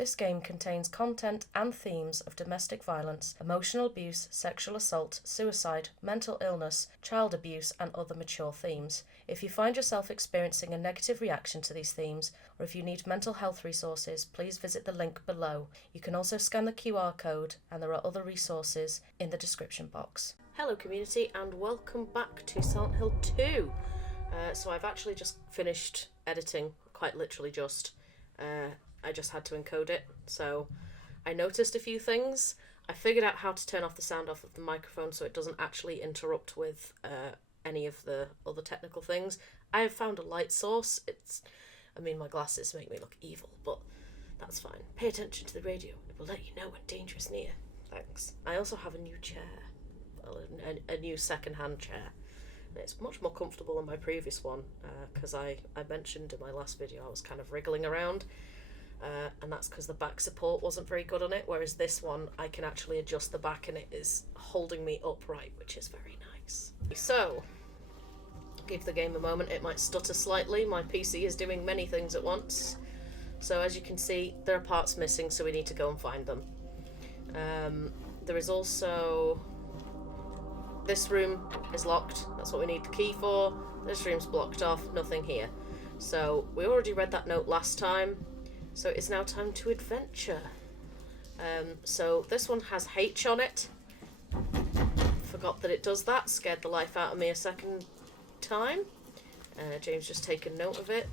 This game contains content and themes of domestic violence, emotional abuse, sexual assault, suicide, mental illness, child abuse, and other mature themes. If you find yourself experiencing a negative reaction to these themes, or if you need mental health resources, please visit the link below. You can also scan the QR code, and there are other resources in the description box. Hello community, and welcome back to Silent Hill 2. So I've actually just finished editing, quite literally just. I just had to encode it, so I noticed a few things. I figured out how to turn off the sound off of the microphone so it doesn't actually interrupt with any of the other technical things. I have found a light source. My glasses make me look evil, but that's fine. Pay attention to the radio. It will let you know when danger is near. Thanks. I also have a new chair. Well, a new second-hand chair. It's much more comfortable than my previous one, because I mentioned in my last video I was kind of wriggling around. And that's because the back support wasn't very good on it, whereas this one I can actually adjust the back and it is holding me upright, which is very nice. So, give the game a moment, it might stutter slightly. My PC is doing many things at once. So as you can see, there are parts missing, so we need to go and find them. There is also... This room is locked, that's what we need the key for. This room's blocked off, nothing here. So, we already read that note last time. So it's now time to adventure. So this one has H on it. Forgot that it does that. Scared the life out of me a second time. James just taken note of it.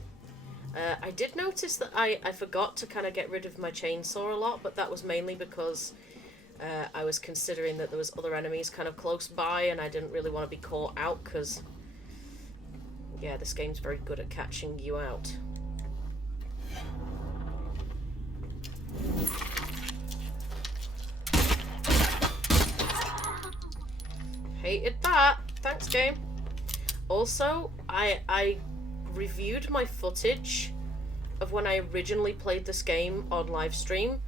I did notice that I forgot to kind of get rid of my chainsaw a lot, but that was mainly because I was considering that there was other enemies kind of close by and I didn't really want to be caught out because, yeah, this game's very good at catching you out. Hated that. Thanks, game. Also, I reviewed my footage of when I originally played this game on live stream.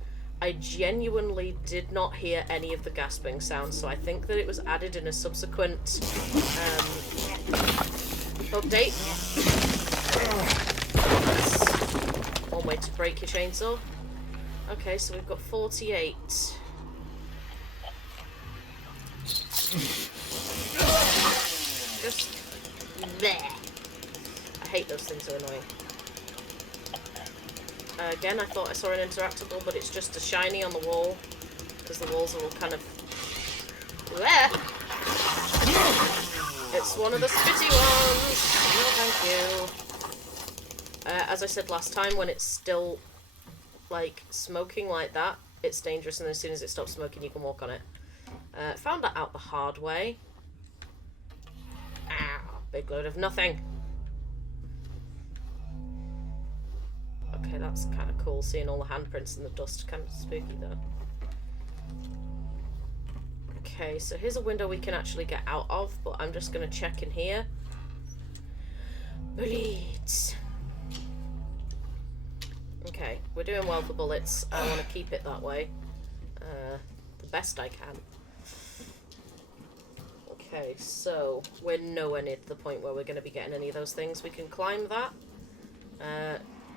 I genuinely did not hear any of the gasping sounds, so I think that it was added in a subsequent update. That's one way to break your chainsaw. Okay, so we've got 48. Just there. I hate those things, they're annoying. Again, I thought I saw an interactable, but it's just a shiny on the wall, because the walls are all kind of... There! It's one of the spitty ones! No, thank you. As I said last time, when it's still, like, smoking like that, it's dangerous, and as soon as it stops smoking, you can walk on it. Found that out the hard way. Ow, big load of nothing. Okay, that's kind of cool, seeing all the handprints in the dust. Kind of spooky, though. Okay, so here's a window we can actually get out of, but I'm just going to check in here. Bullets. Okay, we're doing well for bullets. I want to keep it that way. The best I can. Okay, so we're nowhere near to the point where we're going to be getting any of those things. We can climb that.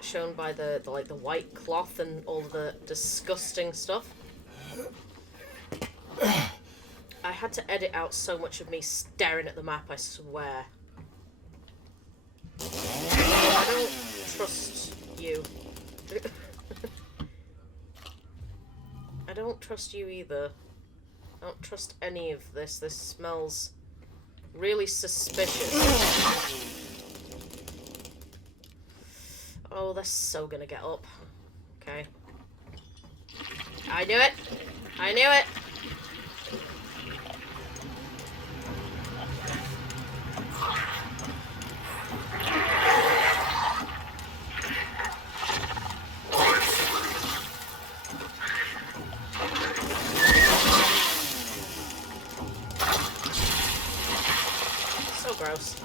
Shown by the white cloth and all the disgusting stuff. I had to edit out so much of me staring at the map, I swear. I don't trust you. I don't trust you either. I don't trust any of this. This smells really suspicious. Oh, they're so gonna get up. Okay. I knew it! I knew it! So gross.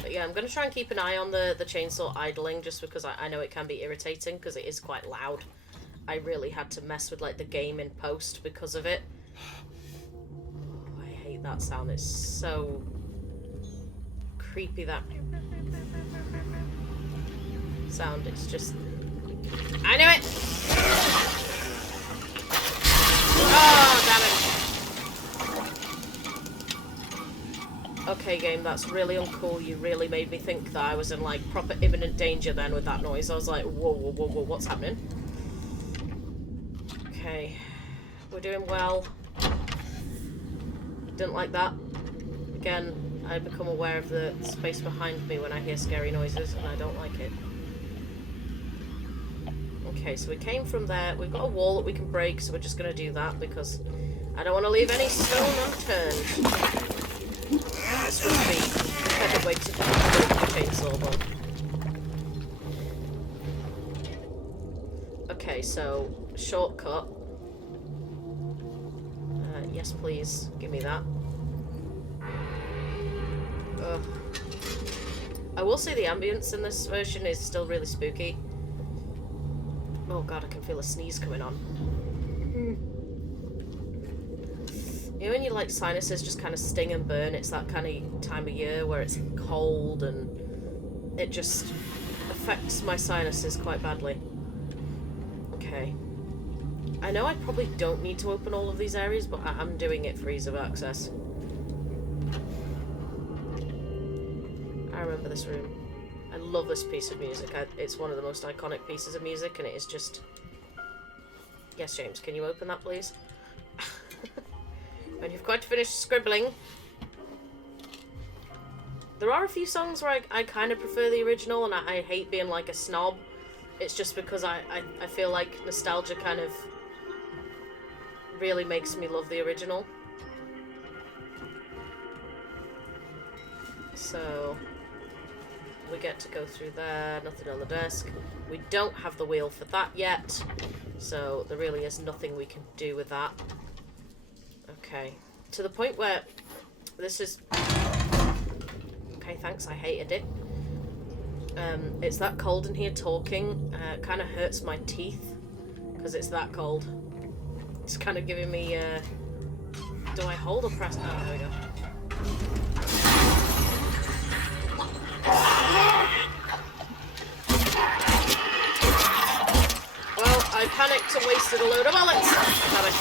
But yeah, I'm going to try and keep an eye on the chainsaw idling, just because I know it can be irritating, because it is quite loud. I really had to mess with like the game in post because of it. Oh, I hate that sound. It's so creepy, that sound. It's just... I knew it! Oh, damn it. Okay, game, that's really uncool. You really made me think that I was in, like, proper imminent danger then with that noise. I was like, whoa, whoa, whoa, whoa, what's happening? Okay. We're doing well. Didn't like that. Again, I become aware of the space behind me when I hear scary noises, and I don't like it. Okay, so we came from there. We've got a wall that we can break, so we're just going to do that because I don't want to leave any stone unturned. This would be the perfect way to break the chainsaw one. Okay, so shortcut. Yes, please. Give me that. Ugh. I will say the ambience in this version is still really spooky. Oh god, I can feel a sneeze coming on. You know when your like sinuses just kind of sting and burn? It's that kind of time of year where it's cold and it just affects my sinuses quite badly. Okay. I know I probably don't need to open all of these areas, but I'm doing it for ease of access. I remember this room. I love this piece of music. It's one of the most iconic pieces of music, and it is just... Yes, James, can you open that, please? When you've quite finished scribbling. There are a few songs where I kind of prefer the original, and I hate being like a snob. It's just because I feel like nostalgia kind of really makes me love the original. So... we get to go through there, nothing on the desk. We don't have the wheel for that yet, so there really is nothing we can do with that. Okay, to the point where this is... Okay, thanks, I hated it. It's that cold in here talking. It kind of hurts my teeth, because it's that cold. It's kind of giving me... Do I hold or press? Oh, there we go. Well, I panicked and wasted a load of bullets. Damn it.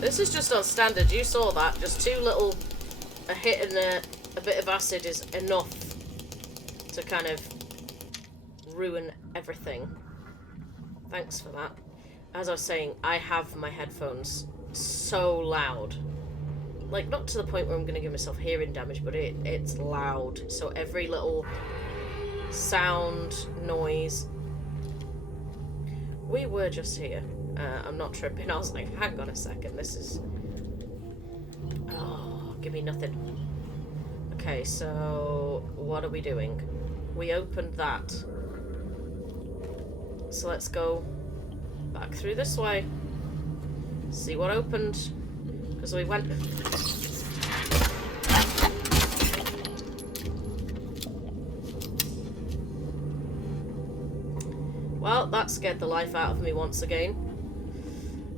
This is just on standard. You saw that. Just a hit and a bit of acid is enough to kind of ruin everything. Thanks for that. As I was saying, I have my headphones so loud. Like, not to the point where I'm going to give myself hearing damage, but it's loud. So every little sound, noise... We were just here. I'm not tripping. I was like, hang on a second, this is... Oh, give me nothing. Okay, so what are we doing? We opened that. So let's go back through this way. See what opened. Because we went... Well, that scared the life out of me once again.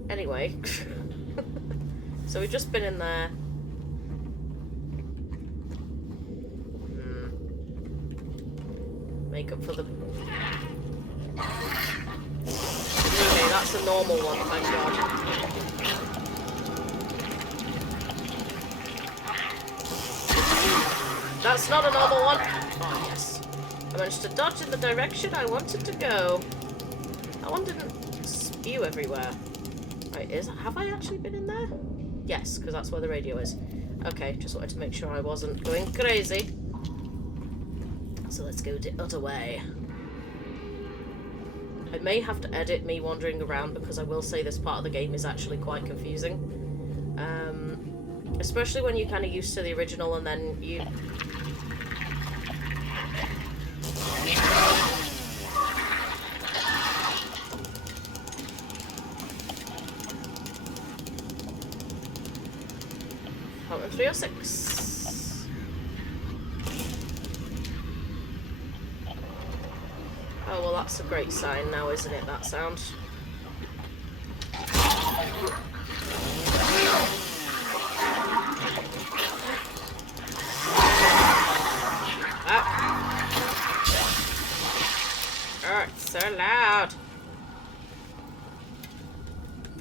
Anyway. So we've just been in there. Make up for the... Okay, that's a normal one, thank God. That's not a normal one. Oh, yes. I managed to dodge in the direction I wanted to go. That one didn't spew everywhere. Right, have I actually been in there? Yes, because that's where the radio is. Okay, just wanted to make sure I wasn't going crazy. So let's go the other way. I may have to edit me wandering around because I will say this part of the game is actually quite confusing. Especially when you're kind of used to the original and then you... Apartment 306. Oh, well, that's a great sign now, isn't it, that sound?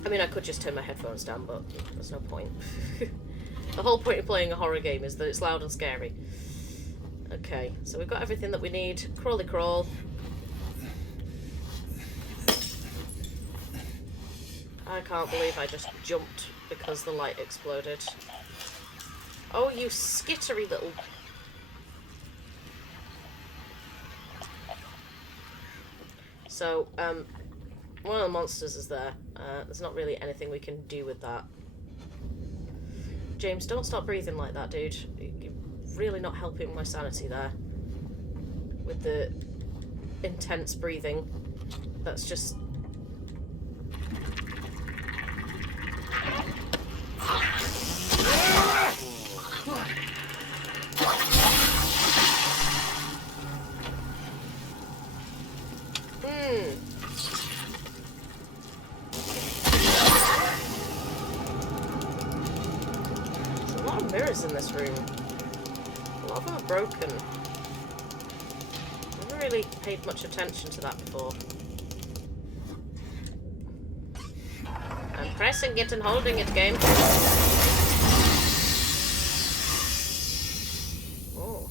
I mean, I could just turn my headphones down, but there's no point. The whole point of playing a horror game is that it's loud and scary. Okay, so we've got everything that we need. Crawly crawl. I can't believe I just jumped because the light exploded. Oh, you skittery little... So, one of the monsters is there. There's not really anything we can do with that. James, don't stop breathing like that, dude. You're really not helping my sanity there. With the intense breathing. That's just... mirrors in this room. A lot of them are broken. I've never really paid much attention to that before. I'm pressing it and holding it, game. Oh,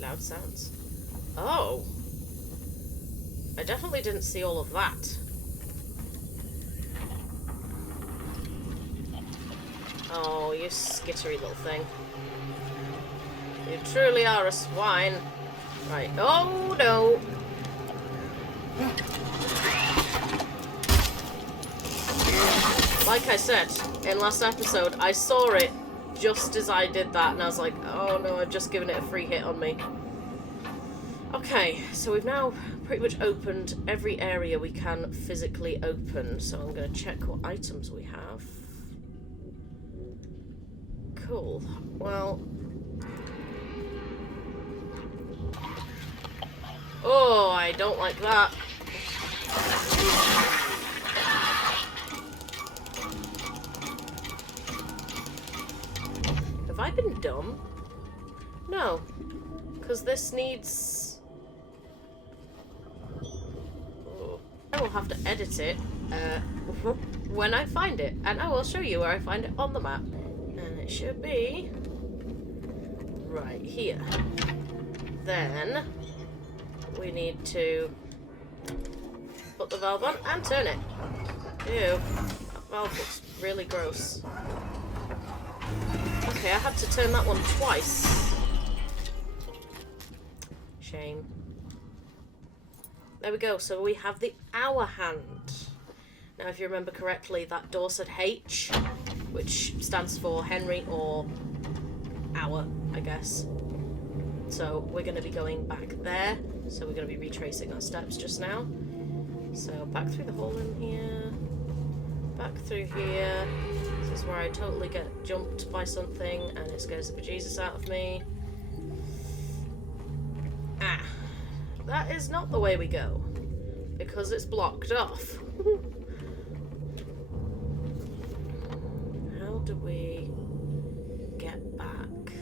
loud sounds. Oh! I definitely didn't see all of that. Oh, you skittery little thing. You truly are a swine. Right. Oh, no. Like I said in last episode, I saw it just as I did that, and I was like, oh no, I've just given it a free hit on me. Okay, so we've now pretty much opened every area we can physically open, so I'm going to check what items we have. Cool. Well... Oh, I don't like that. Have I been dumb? No. Because this needs... Oh. I will have to edit it when I find it. And I will show you where I find it on the map. And it should be right here. Then we need to put the valve on and turn it. Ew, that valve looks really gross. Okay, I had to turn that one twice. Shame. There we go, so we have the hour hand. Now if you remember correctly, that door said H, which stands for Henry or hour, I guess. So we're going to be going back there. So we're going to be retracing our steps just now. So back through the hole in here. Back through here. This is where I totally get jumped by something and it scares the bejesus out of me. Ah. That is not the way we go. Because it's blocked off. How do we get back?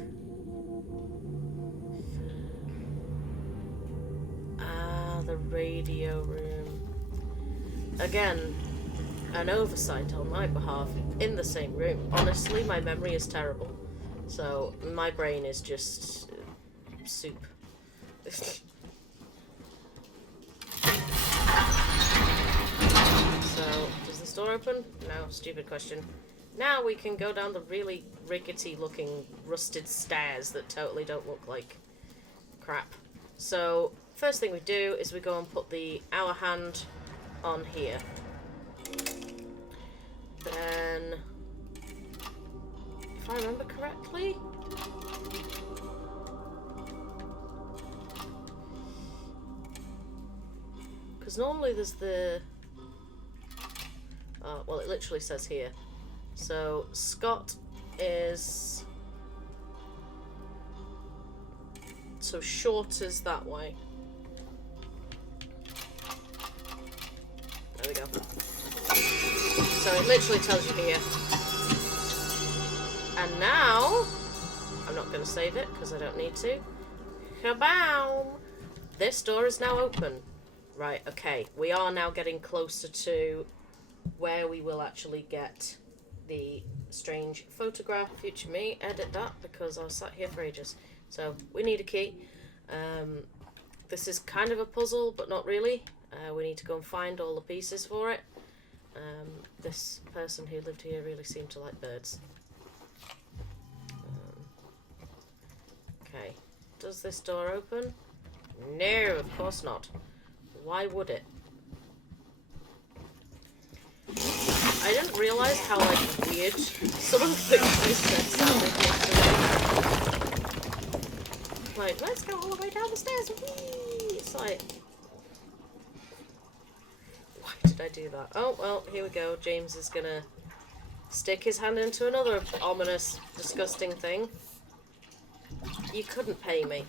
Ah, the radio room. Again, an oversight on my behalf in the same room. Honestly, my memory is terrible. So, my brain is just soup. So, does this door open? No, stupid question. Now we can go down the really rickety looking rusted stairs that totally don't look like crap. So, first thing we do is we go and put the hour hand on here. Then, if I remember correctly, because normally there's the, well, it literally says here. So Scott is, so short is that way. There we go. So it literally tells you here. And now, I'm not going to save it because I don't need to. Kaboom! This door is now open. Right, okay. We are now getting closer to where we will actually get the strange photograph. Future me, edit that because I was sat here for ages. So we need a key. This is kind of a puzzle, but not really. We need to go and find all the pieces for it. This person who lived here really seemed to like birds. Okay, does this door open? No, of course not. Why would it? I didn't realise how, like, weird some of the things I said sounded yesterday. Like, let's go all the way down the stairs, whee! It's like... Why did I do that? Oh, well, here we go. James is gonna stick his hand into another ominous, disgusting thing. You couldn't pay me.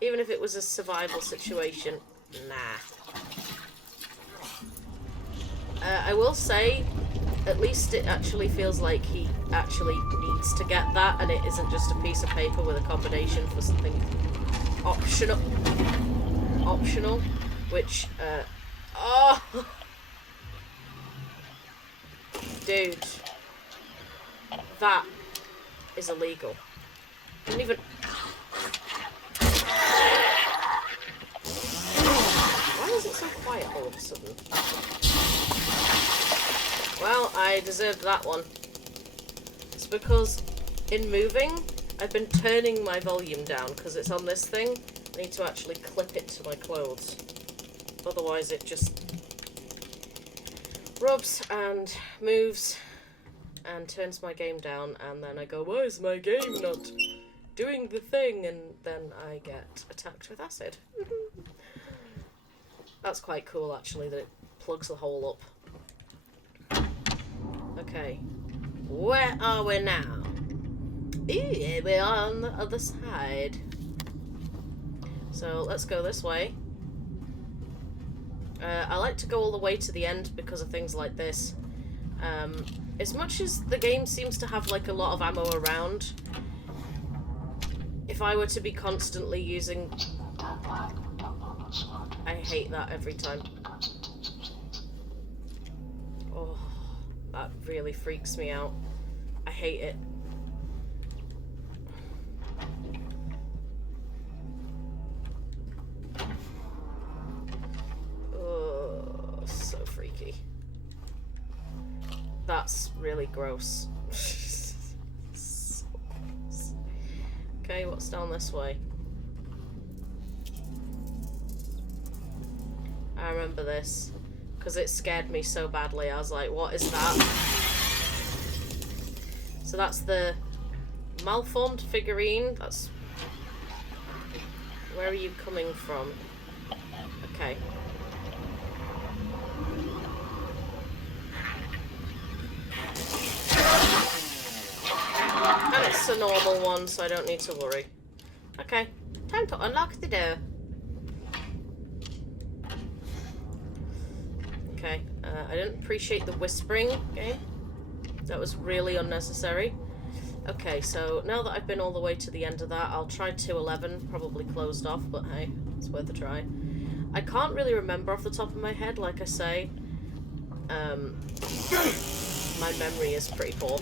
Even if it was a survival situation. Nah. I will say, at least it actually feels like he actually needs to get that, and it isn't just a piece of paper with a combination for something optional. Which, oh! Dude. That is illegal. I didn't even... Why is it so quiet all of a sudden? Well, I deserved that one. It's because in moving, I've been turning my volume down because it's on this thing. I need to actually clip it to my clothes. Otherwise it just rubs and moves and turns my game down, and then I go, why is my game not doing the thing? And then I get attacked with acid. That's quite cool, actually, that it plugs the hole up. Okay, where are we now? Ooh, we're on the other side. So let's go this way. I like to go all the way to the end because of things like this. As much as the game seems to have like a lot of ammo around, if I were to be constantly using... I hate that every time. Oh, that really freaks me out. I hate it. Oh, so freaky. That's really gross. So gross. Okay, what's down this way? I remember this because it scared me so badly. I was like, what is that? So that's the malformed figurine. That's... Where are you coming from? Okay. And it's a normal one, so I don't need to worry. Okay, time to unlock the door. Okay, I didn't appreciate the whispering game. That was really unnecessary. Okay, so now that I've been all the way to the end of that, I'll try 211, probably closed off, but hey, it's worth a try. I can't really remember off the top of my head, like I say. My memory is pretty poor.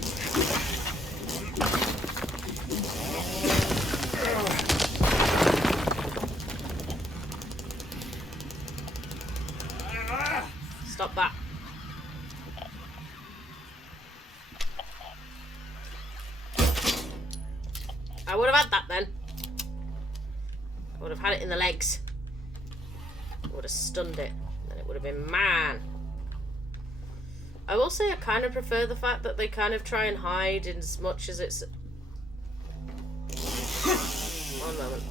Stop that. I would have had that then. I would have had it in the legs. I would have stunned it. Then it would have been mine. I will say I kind of prefer the fact that they kind of try and hide in as much as it's... One moment.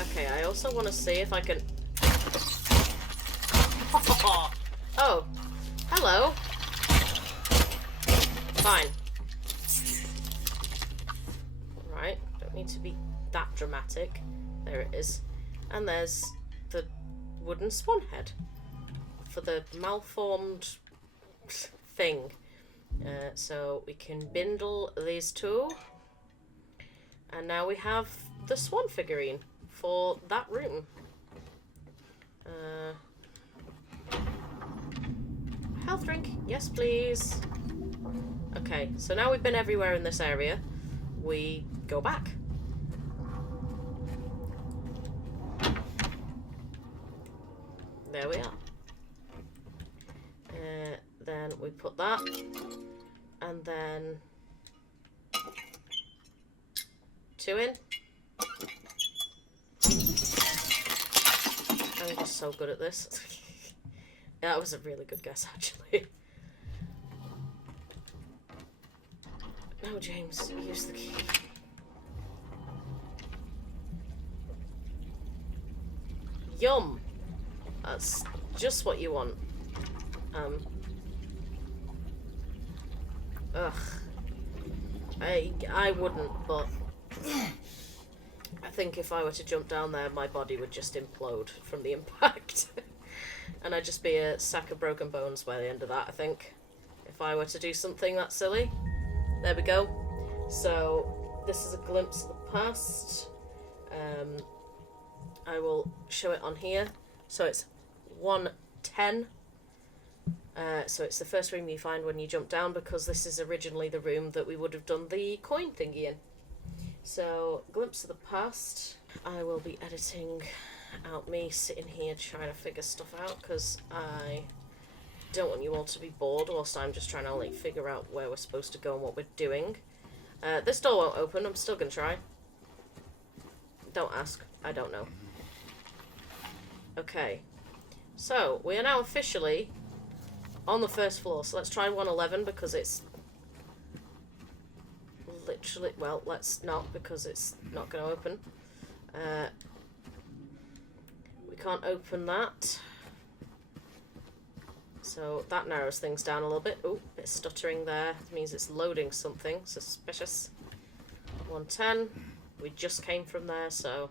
Okay, I also want to see if I can... Oh, hello. Fine. Right, don't need to be that dramatic. There it is. And there's the wooden swan head for the malformed thing. So we can bindle these two. And now we have the swan figurine for that room. Health drink. Yes, please. Okay, so now we've been everywhere in this area. We go back. There we are. Then we put that. And then 2 in. I'm just so good at this. That was a really good guess, actually. No, James, use the key. Yum! That's just what you want. Ugh. I wouldn't, but I think if I were to jump down there, my body would just implode from the impact. And I'd just be a sack of broken bones by the end of that, I think. If I were to do something that silly. There we go. So, this is a glimpse of the past. I will show it on here. So it's 110. So it's the first room you find when you jump down, because this is originally the room that we would have done the coin thingy in. So, glimpse of the past. I will be editing out me sitting here trying to figure stuff out, because I don't want you all to be bored whilst I'm just trying to like figure out where we're supposed to go and what we're doing. This door won't open. I'm still gonna try. Don't ask. I don't know. Okay. So, we are now officially on the first floor. So let's try 111 because it's literally... Well, let's not because it's not going to open. We can't open that. So that narrows things down a little bit. Oh, bit of stuttering there. It means it's loading something suspicious. 110. We just came from there, so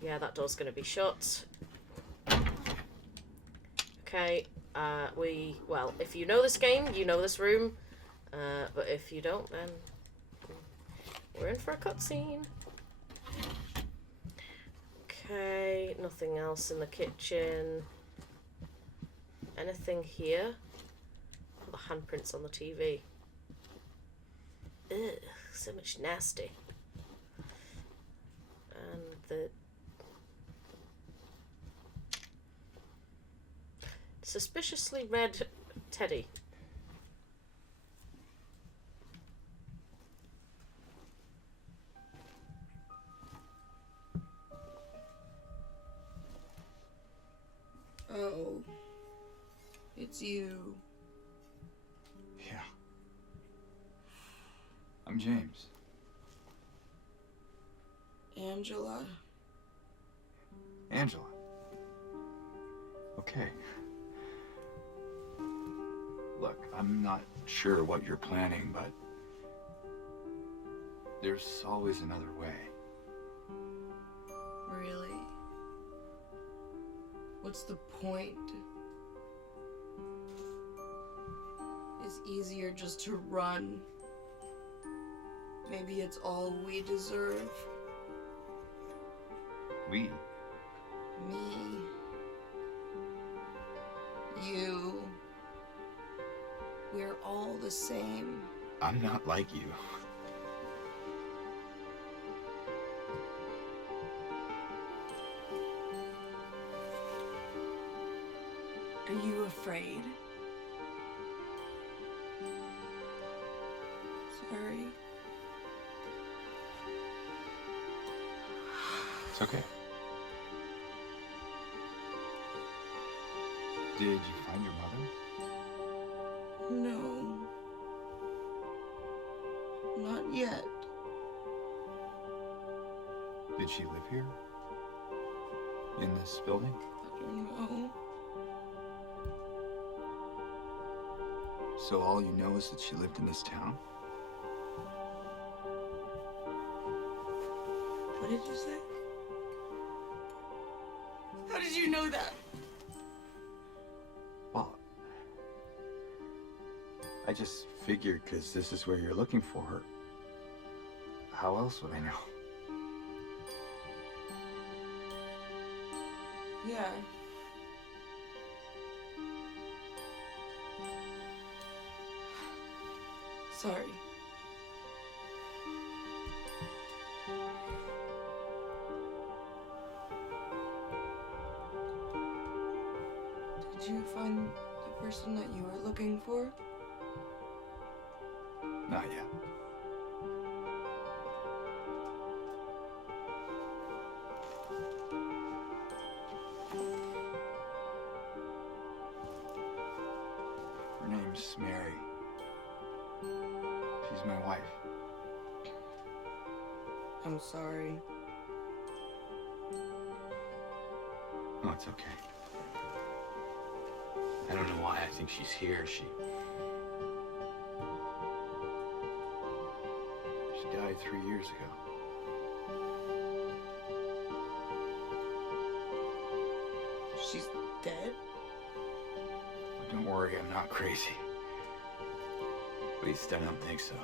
yeah, that door's going to be shut. Okay, well, if you know this game, you know this room, but if you don't, then we're in for a cutscene. Okay, nothing else in the kitchen. Anything here? Oh, the handprints on the TV. Ugh, so much nasty. And the suspiciously red teddy. Oh, it's you. Yeah. I'm James. Angela. Angela. Okay. Look, I'm not sure what you're planning, but there's always another way. Really? What's the point? It's easier just to run. Maybe it's all we deserve. We? Me. You. We're all the same. I'm not like you. Are you afraid? Sorry. It's okay. Did you find your mother? No. Not yet. Did she live here? In this building? I don't know. So all you know is that she lived in this town? What did you say? How did you know that? Well, I just figured because this is where you're looking for her. How else would I know? Yeah. Sorry. Did you find the person that you were looking for? Not yet. Her name's Mary. She's my wife. I'm sorry. Oh, it's okay. I don't know why I think she's here. She died 3 years ago. She's dead? Don't worry, I'm not crazy. At least I don't think so.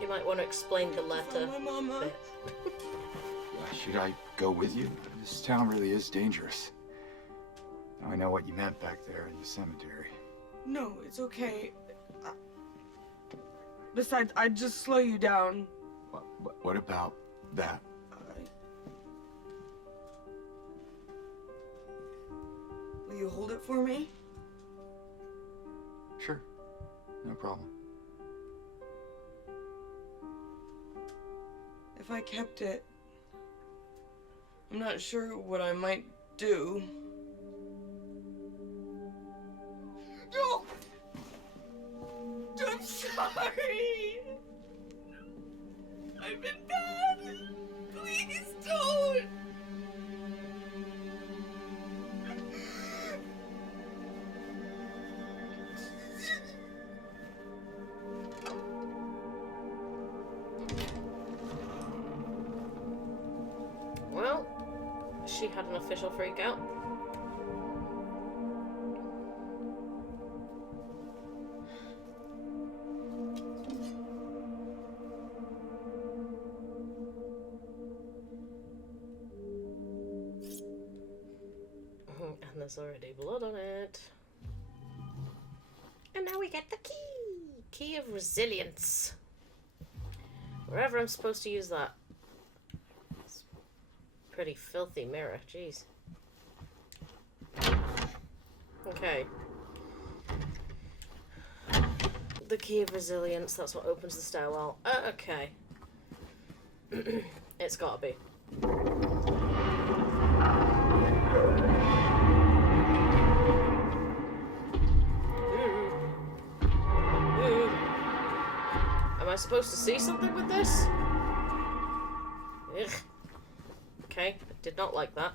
You might want to explain the letter. My mama. bit. Should I go with you? This town really is dangerous. Now I know what you meant back there in the cemetery. No, it's okay. Besides, I'd just slow you down. What about that? Will you hold it for me? Sure, no problem. If I kept it, I'm not sure what I might do. No! I'm sorry! I've been bad! Please don't! Well, she had an official freak out. And there's already blood on it. And now we get the key! Key of resilience. Wherever I'm supposed to use that. It's a pretty filthy mirror, jeez. Okay. The key of resilience, that's what opens the stairwell. Okay. It's gotta be. Am I supposed to see something with this? Ugh. Okay, I did not like that.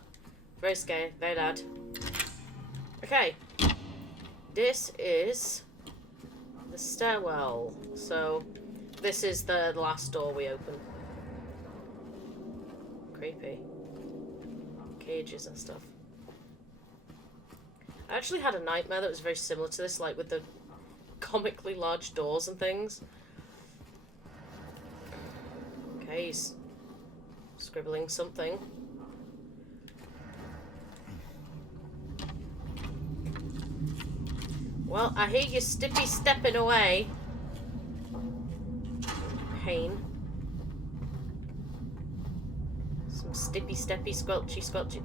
Very scary, very loud. Okay. This is the stairwell. So, this is the last door we open. Creepy. Cages and stuff. I actually had a nightmare that was very similar to this, like with the comically large doors and things. Okay, he's scribbling something. Well, I hear you stippy stepping away. Pain. Some stippy steppy squelchy squelchy.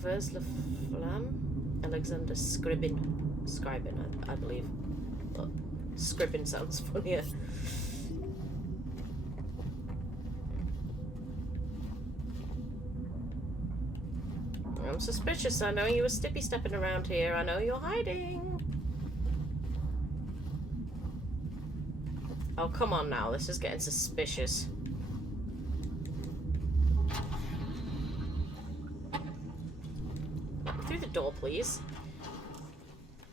𝌃𐆆𐍃𐌑����𐌑����𝐿 Alexander Scribin, I believe. But Scribin sounds funnier. I'm suspicious. I know you were stippy stepping around here. I know you're hiding. Oh, come on now. This is getting suspicious. Through the door, please.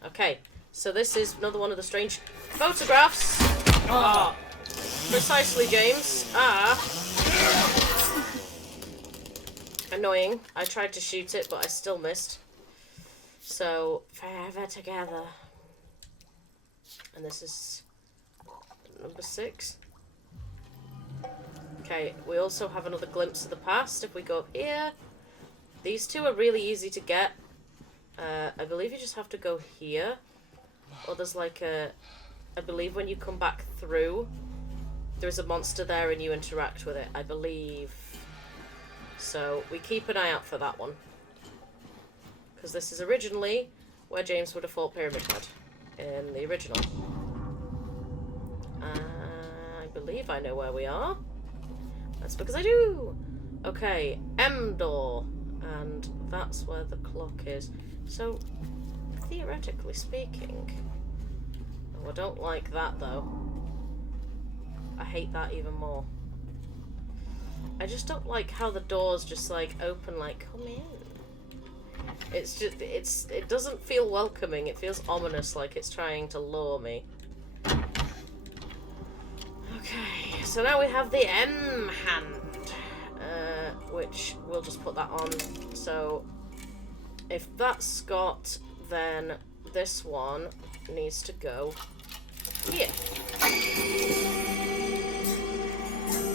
Okay, so this is another one of the strange photographs. Ah, precisely, James. Annoying. I tried to shoot it, but I still missed. So, forever together. And this is number 6. Okay, we also have another glimpse of the past if we go up here. These two are really easy to get. I believe you just have to go here. Or there's like a... I believe when you come back through, there's a monster there and you interact with it, I believe. So we keep an eye out for that one. Because this is originally where James would have fought Pyramid Head in the original. I believe I know where we are. That's because I do! Okay, M door. And that's where the clock is. So, theoretically speaking... Oh, I don't like that though. I hate that even more. I just don't like how the doors just like open like, come in. It's just, it doesn't feel welcoming. It feels ominous, like it's trying to lure me. Okay, so now we have the M hand, which we'll just put that on. So if that's Scott, then this one needs to go here.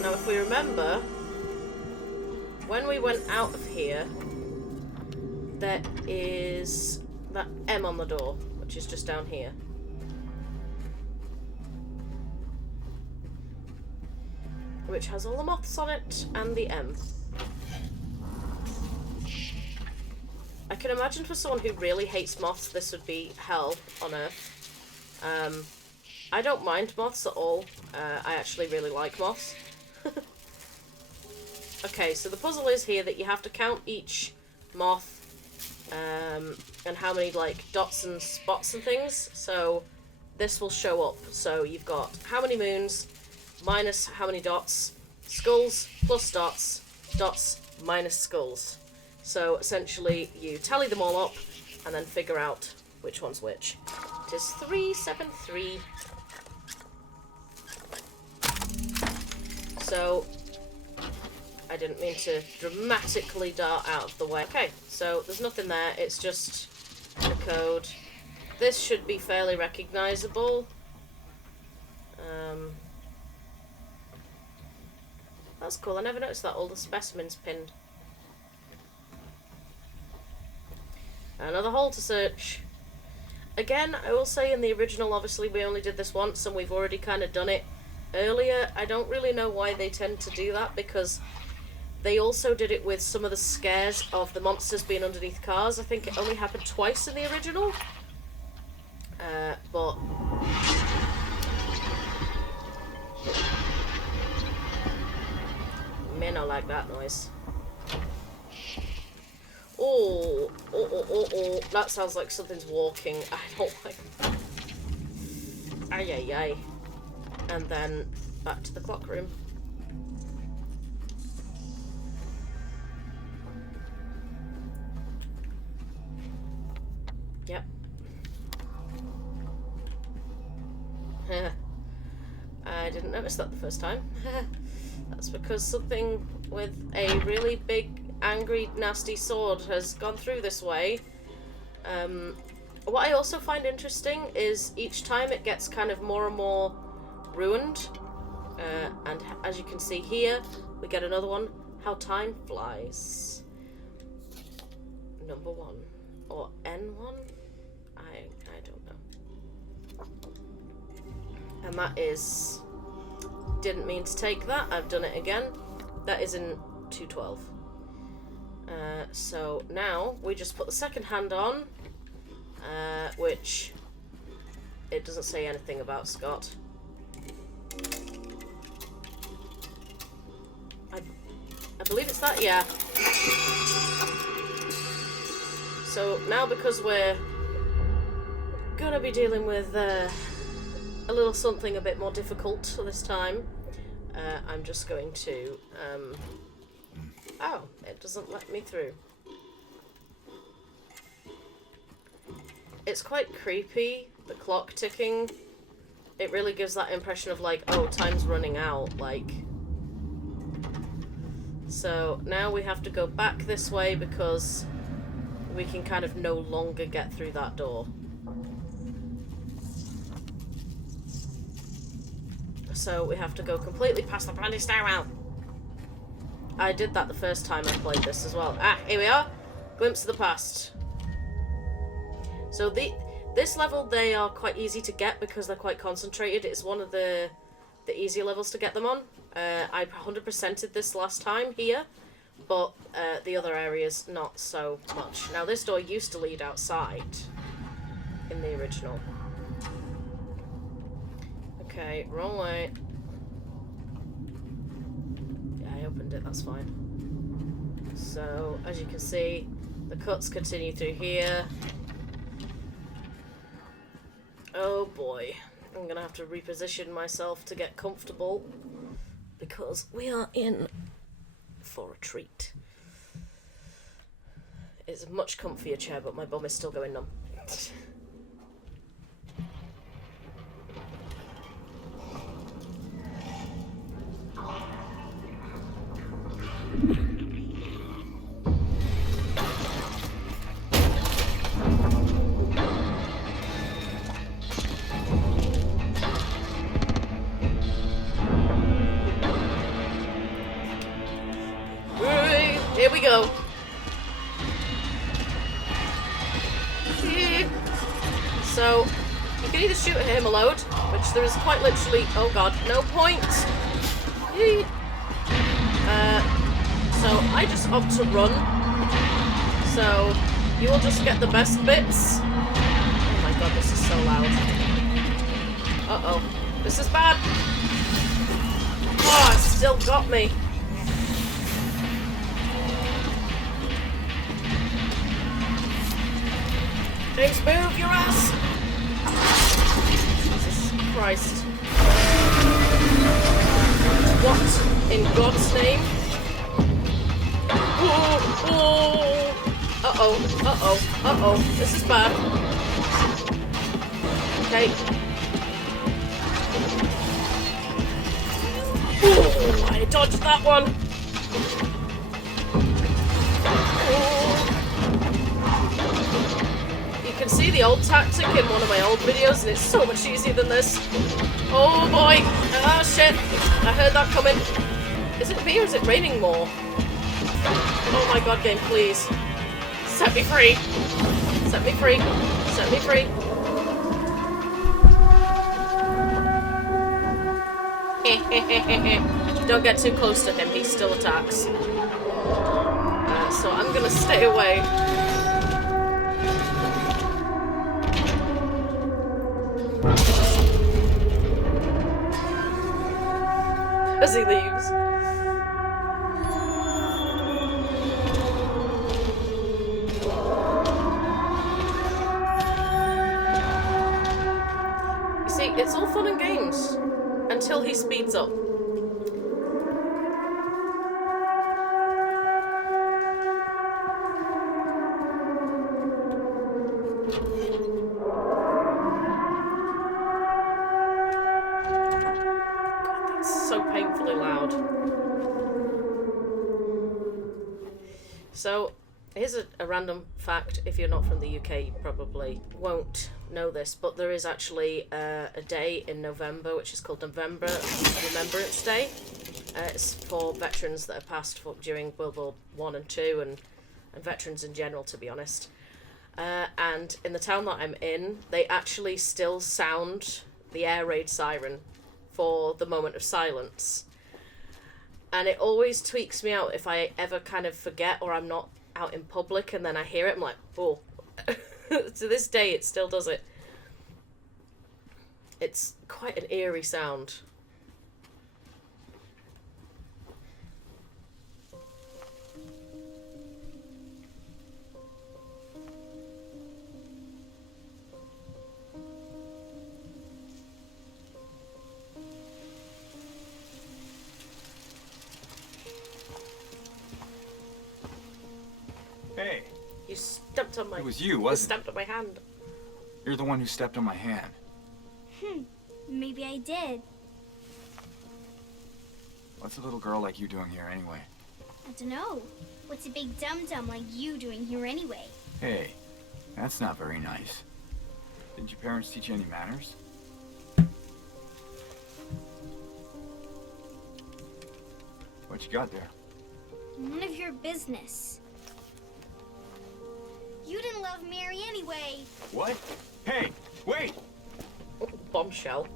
Now if we remember, when we went out of here, there is that M on the door, which is just down here. Which has all the moths on it, and the M. I can imagine for someone who really hates moths, this would be hell on earth. I don't mind moths at all. I actually really like moths. Okay, so the puzzle is here that you have to count each moth, and how many, like, dots and spots and things. So this will show up. So you've got how many moons, minus how many dots, skulls plus dots, dots minus skulls. So essentially you tally them all up and then figure out which one's which. It is 373. So I didn't mean to dramatically dart out of the way. Okay, so there's nothing there, it's just the code. This should be fairly recognisable. That's cool, I never noticed that all the specimens pinned. Another hole to search. Again, I will say in the original, obviously we only did this once and we've already kind of done it earlier. I don't really know why they tend to do that, because they also did it with some of the scares of the monsters being underneath cars. I think it only happened twice in the original. But... Man, I like that noise. Oh, that sounds like something's walking. I don't like that. Ay, ay, ay. And then back to the clock room. Yep. I didn't notice that the first time. That's because something with a really big, angry, nasty sword has gone through this way. What I also find interesting is each time it gets kind of more and more ruined. And as you can see here, we get another one. How time flies. Number 1. Or N1? I don't know. And that is... Didn't mean to take that. I've done it again. That is in 212. So now we just put the second hand on, which it doesn't say anything about Scott. I believe it's that, yeah. So now, because we're gonna be dealing with a little something a bit more difficult this time, I'm just going to oh, it doesn't let me through. It's quite creepy, the clock ticking. It really gives that impression of like, oh, time's running out, like. So now we have to go back this way because we can kind of no longer get through that door. So we have to go completely past the bloody stairwell. I did that the first time I played this as well. Ah, here we are. Glimpse of the past. So this level, they are quite easy to get because they're quite concentrated. It's one of the easier levels to get them on. I 100%ed this last time here, but the other areas not so much. Now this door used to lead outside in the original. Okay, wrong way. Yeah, I opened it, that's fine. So, as you can see, the cuts continue through here. Oh boy, I'm gonna have to reposition myself to get comfortable because we are in for a treat. It's a much comfier chair, but my bum is still going numb. Here we go. So, you can either shoot at him or load, which there is quite literally, oh god, no point. So I just opt to run. So you will just get the best bits. Oh my god, this is so loud. Uh-oh. This is bad. Oh, it still got me. James, move your ass! Jesus Christ. What in God's name? Oh, oh. Uh-oh, uh-oh, uh-oh. This is bad. Okay. Oh, I dodged that one. You can see the old tactic in one of my old videos, and it's so much easier than this. Oh boy! Oh shit! I heard that coming. Is it me or is it raining more? Oh my god, game, please. Set me free! Set me free! Set me free! Don't get too close to him, he still attacks. So I'm gonna stay away. As he leaves. You see, it's all fun and games until he speeds up. Painfully loud. So, here's a random fact. If you're not from the UK, you probably won't know this, but there is actually a day in November which is called November Remembrance Day. It's for veterans that have passed during World War I and II, and veterans in general, to be honest. And in the town that I'm in, they actually still sound the air raid siren for the moment of silence. And it always tweaks me out if I ever kind of forget or I'm not out in public and then I hear it, I'm like, oh. To this day, it still does it. It's quite an eerie sound. Hey. You stepped on my... It was you, wasn't it? Stepped on my hand. You're the one who stepped on my hand. Maybe I did. What's a little girl like you doing here anyway? I don't know. What's a big dum-dum like you doing here anyway? Hey, that's not very nice. Didn't your parents teach you any manners? What you got there? None of your business. You didn't love Mary anyway. What? Hey, wait! Oh, bombshell.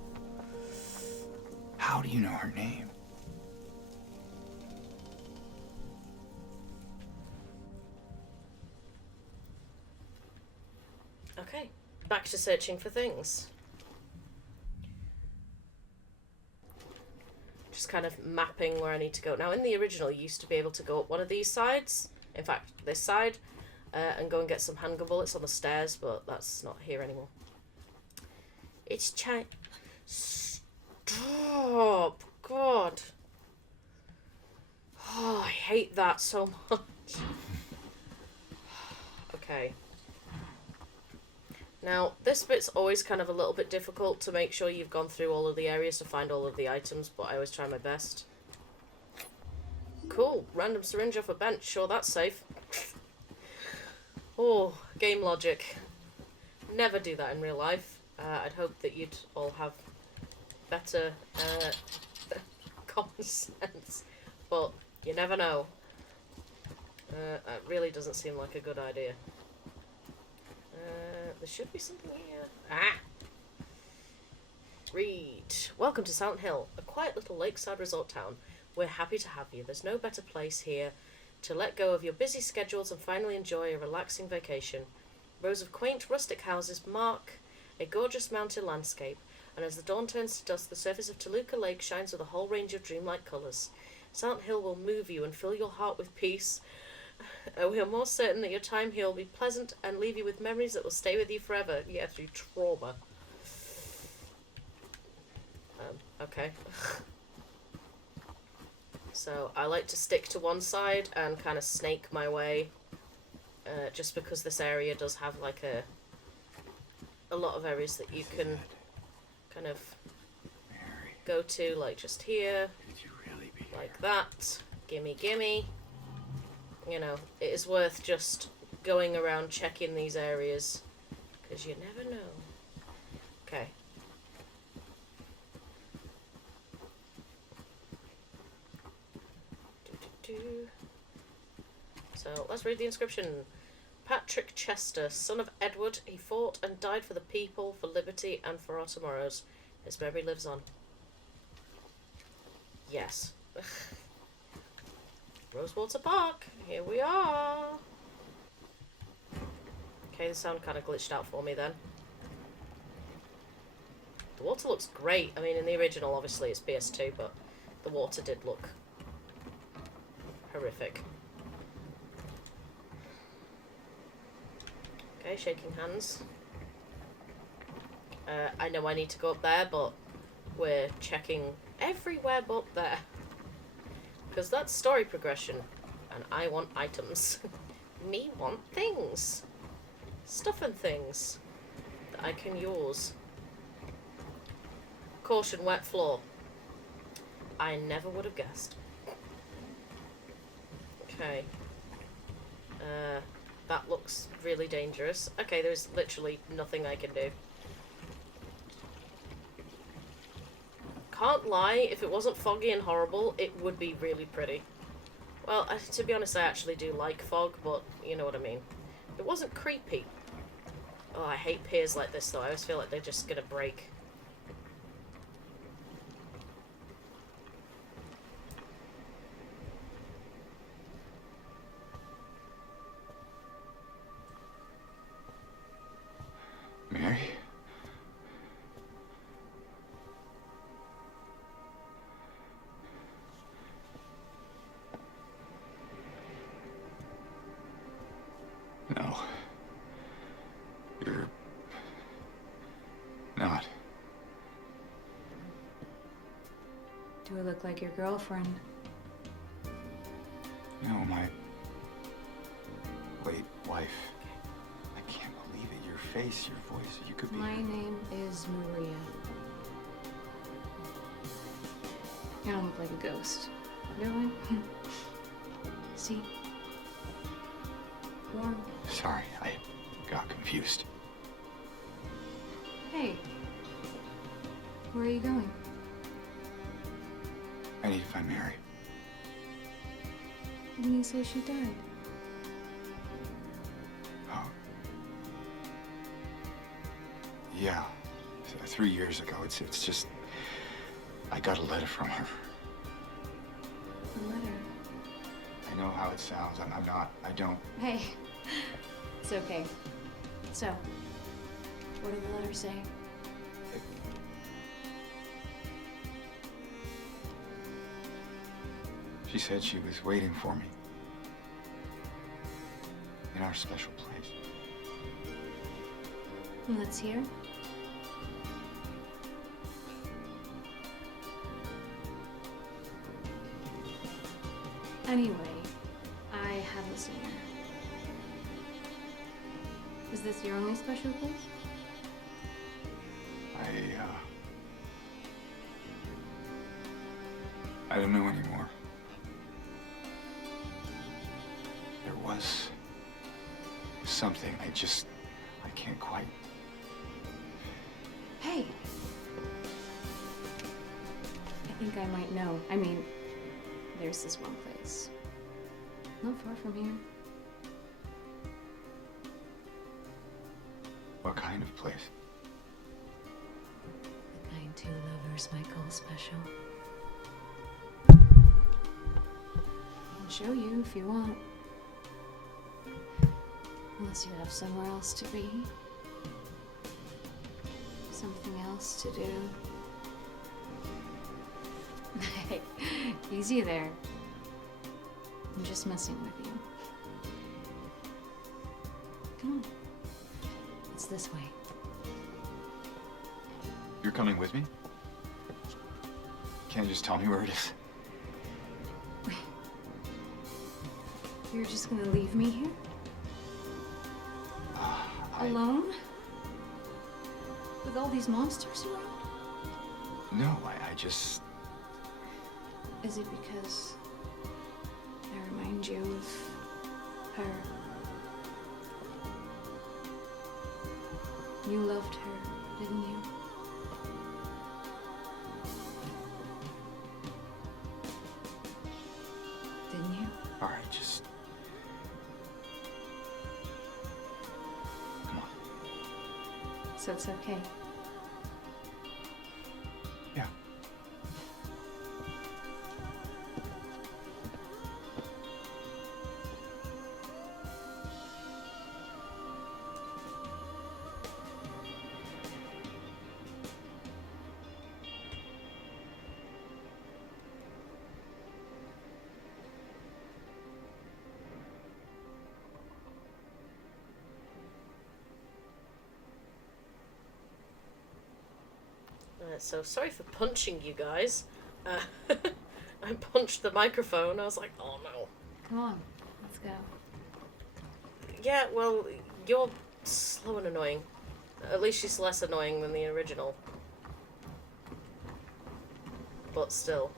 How do you know her name? Okay, back to searching for things. Just kind of mapping where I need to go. Now, in the original, you used to be able to go up one of these sides, in fact, this side, and go and get some handgun bullets on the stairs, but that's not here anymore. It's Stop! God. Oh, I hate that so much. Okay. Now, this bit's always kind of a little bit difficult to make sure you've gone through all of the areas to find all of the items, but I always try my best. Cool. Random syringe off a bench. Sure, that's safe. Oh, game logic. Never do that in real life. I'd hope that you'd all have better common sense, but you never know. It really doesn't seem like a good idea. There should be something here. Ah! Read. Welcome to Silent Hill, a quiet little lakeside resort town. We're happy to have you. There's no better place here to let go of your busy schedules and finally enjoy a relaxing vacation. Rows of quaint rustic houses mark a gorgeous mountain landscape, and as the dawn turns to dusk, the surface of Toluca Lake shines with a whole range of dreamlike colours. Silent Hill will move you and fill your heart with peace. We are more certain that your time here will be pleasant and leave you with memories that will stay with you forever. Yeah, through trauma. Okay. So I like to stick to one side and kind of snake my way, just because this area does have like a lot of areas that you can kind of go to, like just here, like that, gimme gimme. You know, it is worth just going around checking these areas, because you never know. Okay. So, let's read the inscription. Patrick Chester, son of Edward, he fought and died for the people, for liberty, and for our tomorrows. His memory lives on. Yes. Rosewater Park, here we are. Okay, the sound kind of glitched out for me then. The water looks great. I mean, in the original, obviously, it's PS2, but the water did look horrific. Okay, shaking hands. I know I need to go up there, but we're checking everywhere but there. Because that's story progression, and I want items. Me want things. Stuff and things that I can use. Caution, wet floor. I never would have guessed. Okay. That looks really dangerous. Okay, there's literally nothing I can do. Can't lie, if it wasn't foggy and horrible, it would be really pretty. Well, to be honest, I actually do like fog, but you know what I mean. It wasn't creepy. Oh, I hate piers like this, though. I always feel like they're just gonna break. Mary? No. You're not. Do I look like your girlfriend? No, my late wife. I can't believe it. Your face, your voice. You could be. My name is Maria. I don't look like a ghost. Do I? See? Warm. Sorry, I got confused. Hey. Where are you going? I need to find Mary. Didn't you say she died? Oh, Yeah. 3 years ago. It's just... I got a letter from her. A letter? I know how it sounds. I'm not... I don't... Hey. It's okay. So, what did the letter say? She said she was waiting for me. In our special place. Let's hear. Anyway, I haven't seen her. Is this your only special place? I don't know anymore. There was something I can't quite. Hey! I think I might know. I mean, there's this one place. Not far from here. What kind of place? The kind two lovers might call special. I can show you if you want. Unless you have somewhere else to be. Something else to do. Hey, easy there. I'm just messing with you. Come on. It's this way. You're coming with me? Can't you just tell me where it is? You're just gonna leave me here? Alone? With all these monsters around? No, I just... Is it because I remind you of her? You loved her, didn't you? Didn't you? All right, just... Come on. So it's okay. Yeah. So sorry for punching you guys. I punched the microphone. I was like, oh no. Come on, let's go. Yeah, well, you're slow and annoying. At least she's less annoying than the original. But still.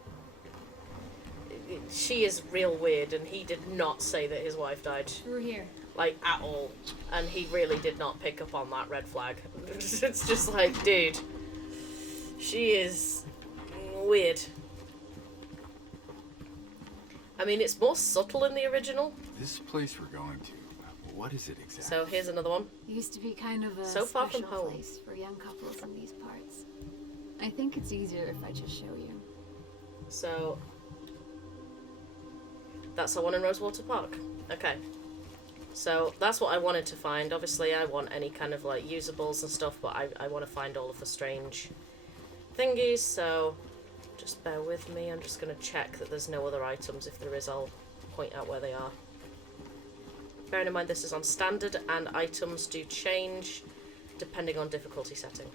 She is real weird, and he did not say that his wife died. We're here. Like, at all. And he really did not pick up on that red flag. It's just like, dude. She is weird. I mean, it's more subtle in the original. This place we're going to, what is it exactly? So here's another one. It used to be kind of a So far from special home. place for young couples in these parts. I think it's easier if I just show you. So that's the one in Rosewater Park. Okay. So that's what I wanted to find. Obviously, I want any kind of like usables and stuff, but I want to find all of the strange thingies, so just bear with me. I'm just going to check that there's no other items. If there is, I'll point out where they are. Bearing in mind this is on standard, and items do change depending on difficulty setting.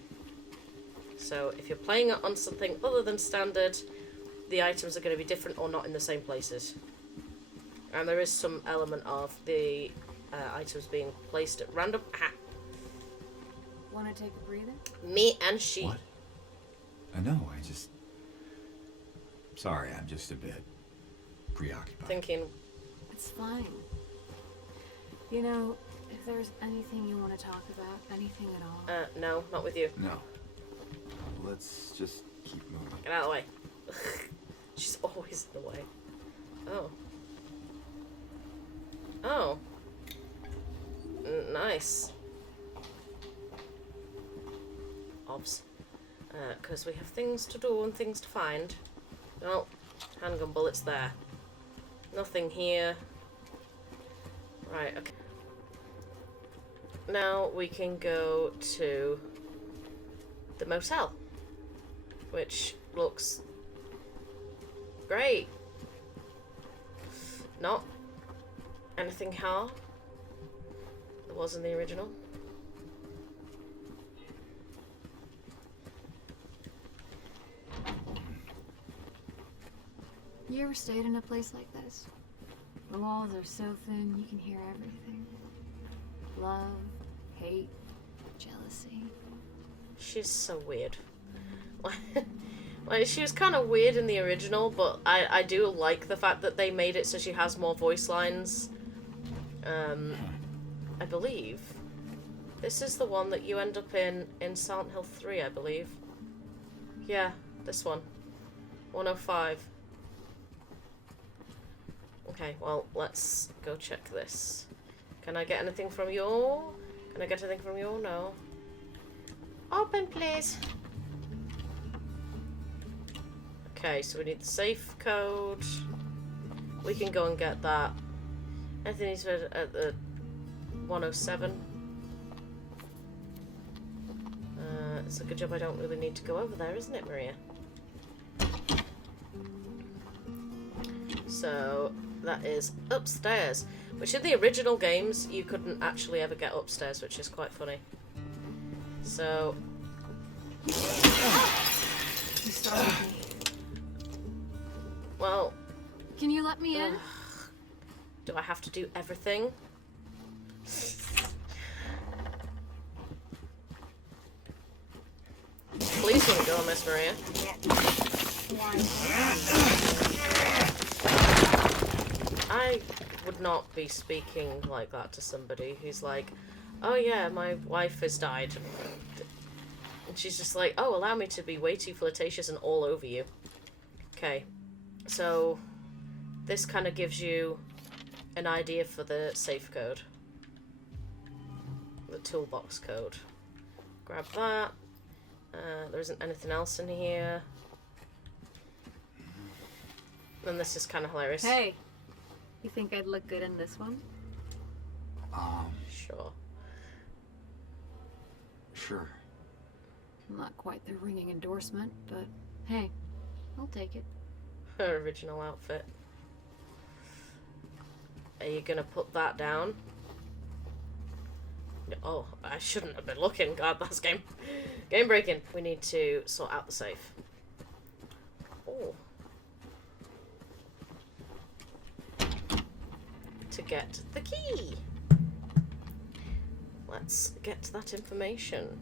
So if you're playing it on something other than standard, the items are going to be different or not in the same places. And there is some element of the items being placed at random. Ah. Want to take a breather? Me and she. What? No, I just... Sorry, I'm just a bit preoccupied. Thinking, It's fine. You know, if there's anything you want to talk about, anything at all. no, not with you. No. Let's just keep moving. Get out of the way. She's always in the way. Oh. Oh. Nice. ofs. Because we have things to do and things to find. Oh, handgun bullets there. Nothing here. Right, okay. Now we can go to the motel, which looks great. Not anything hard there was in the original. You ever stayed in a place like this? The walls are so thin you can hear everything. Love, hate, jealousy. She's so weird. Like, she was kind of weird in the original, but I do like the fact that they made it so she has more voice lines. I believe this is the one that you end up in Silent Hill 3, I believe. Yeah, this one. 105. Okay, well, let's go check this. Can I get anything from you? Can I get anything from you? No. Open, please. Okay, so we need the safe code. We can go and get that. Anything needs to be at the 107. It's a good job I don't really need to go over there, isn't it, Maria? So that is upstairs, which in the original games you couldn't actually ever get upstairs, which is quite funny. So You started me. well, Can you let me in? do I have to do everything? Please don't go, Miss Maria. I would not be speaking like that to somebody who's like, oh yeah, my wife has died. And she's just like, oh, allow me to be way too flirtatious and all over you. Okay, so this kind of gives you an idea for the safe code. The toolbox code. Grab that. There isn't anything else in here. And this is kind of hilarious. Hey, you think I'd look good in this one? Sure. Sure. Not quite the ringing endorsement, but hey, I'll take it. Her original outfit. Are you gonna put that down? Oh, I shouldn't have been looking. God, that's game breaking. We need to sort out the safe. Oh. To get the key. Let's get that information.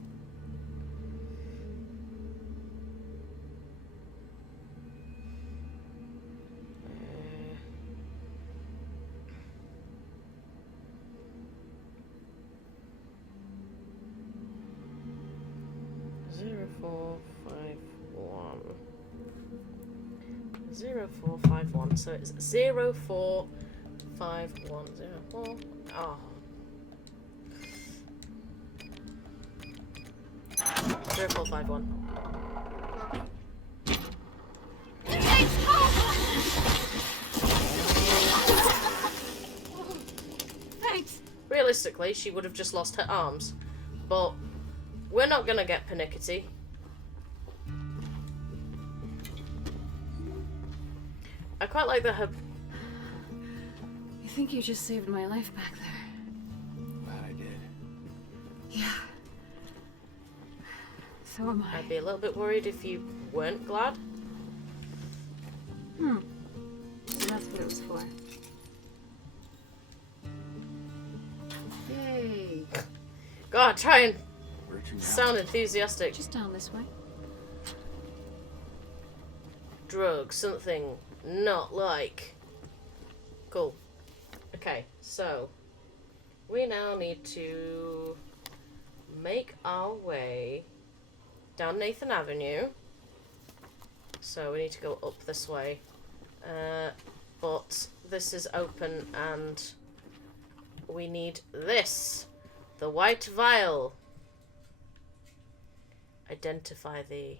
Zero four five one. 0451. So it's 045104. Oh. 0451. Thanks. Realistically, she would have just lost her arms, but we're not gonna get pernickety. I quite like that her. I think you just saved my life back there. Glad I did. Yeah. So am I. I'd be a little bit worried if you weren't glad. So that's what it was for. Yay. God, try and Where'd you go? sound enthusiastic. Just down this way. Drug, something not like. Cool. Okay, so we now need to make our way down Nathan Avenue. So we need to go up this way. But this is open and we need this. The white vial. Identify the...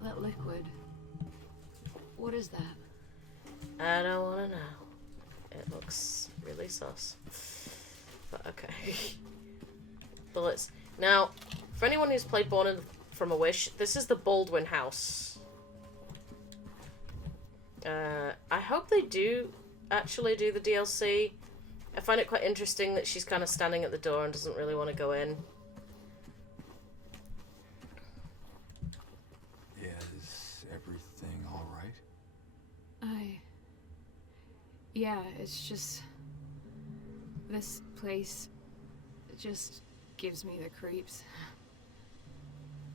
That liquid. What is that? I don't want to know. It looks really sus. But okay. Bullets. Now, for anyone who's played from a Wish, this is the Baldwin house. I hope they do actually do the DLC. I find it quite interesting that she's kind of standing at the door and doesn't really want to go in. Is everything all right? Yeah, it's just... This place... It just gives me the creeps.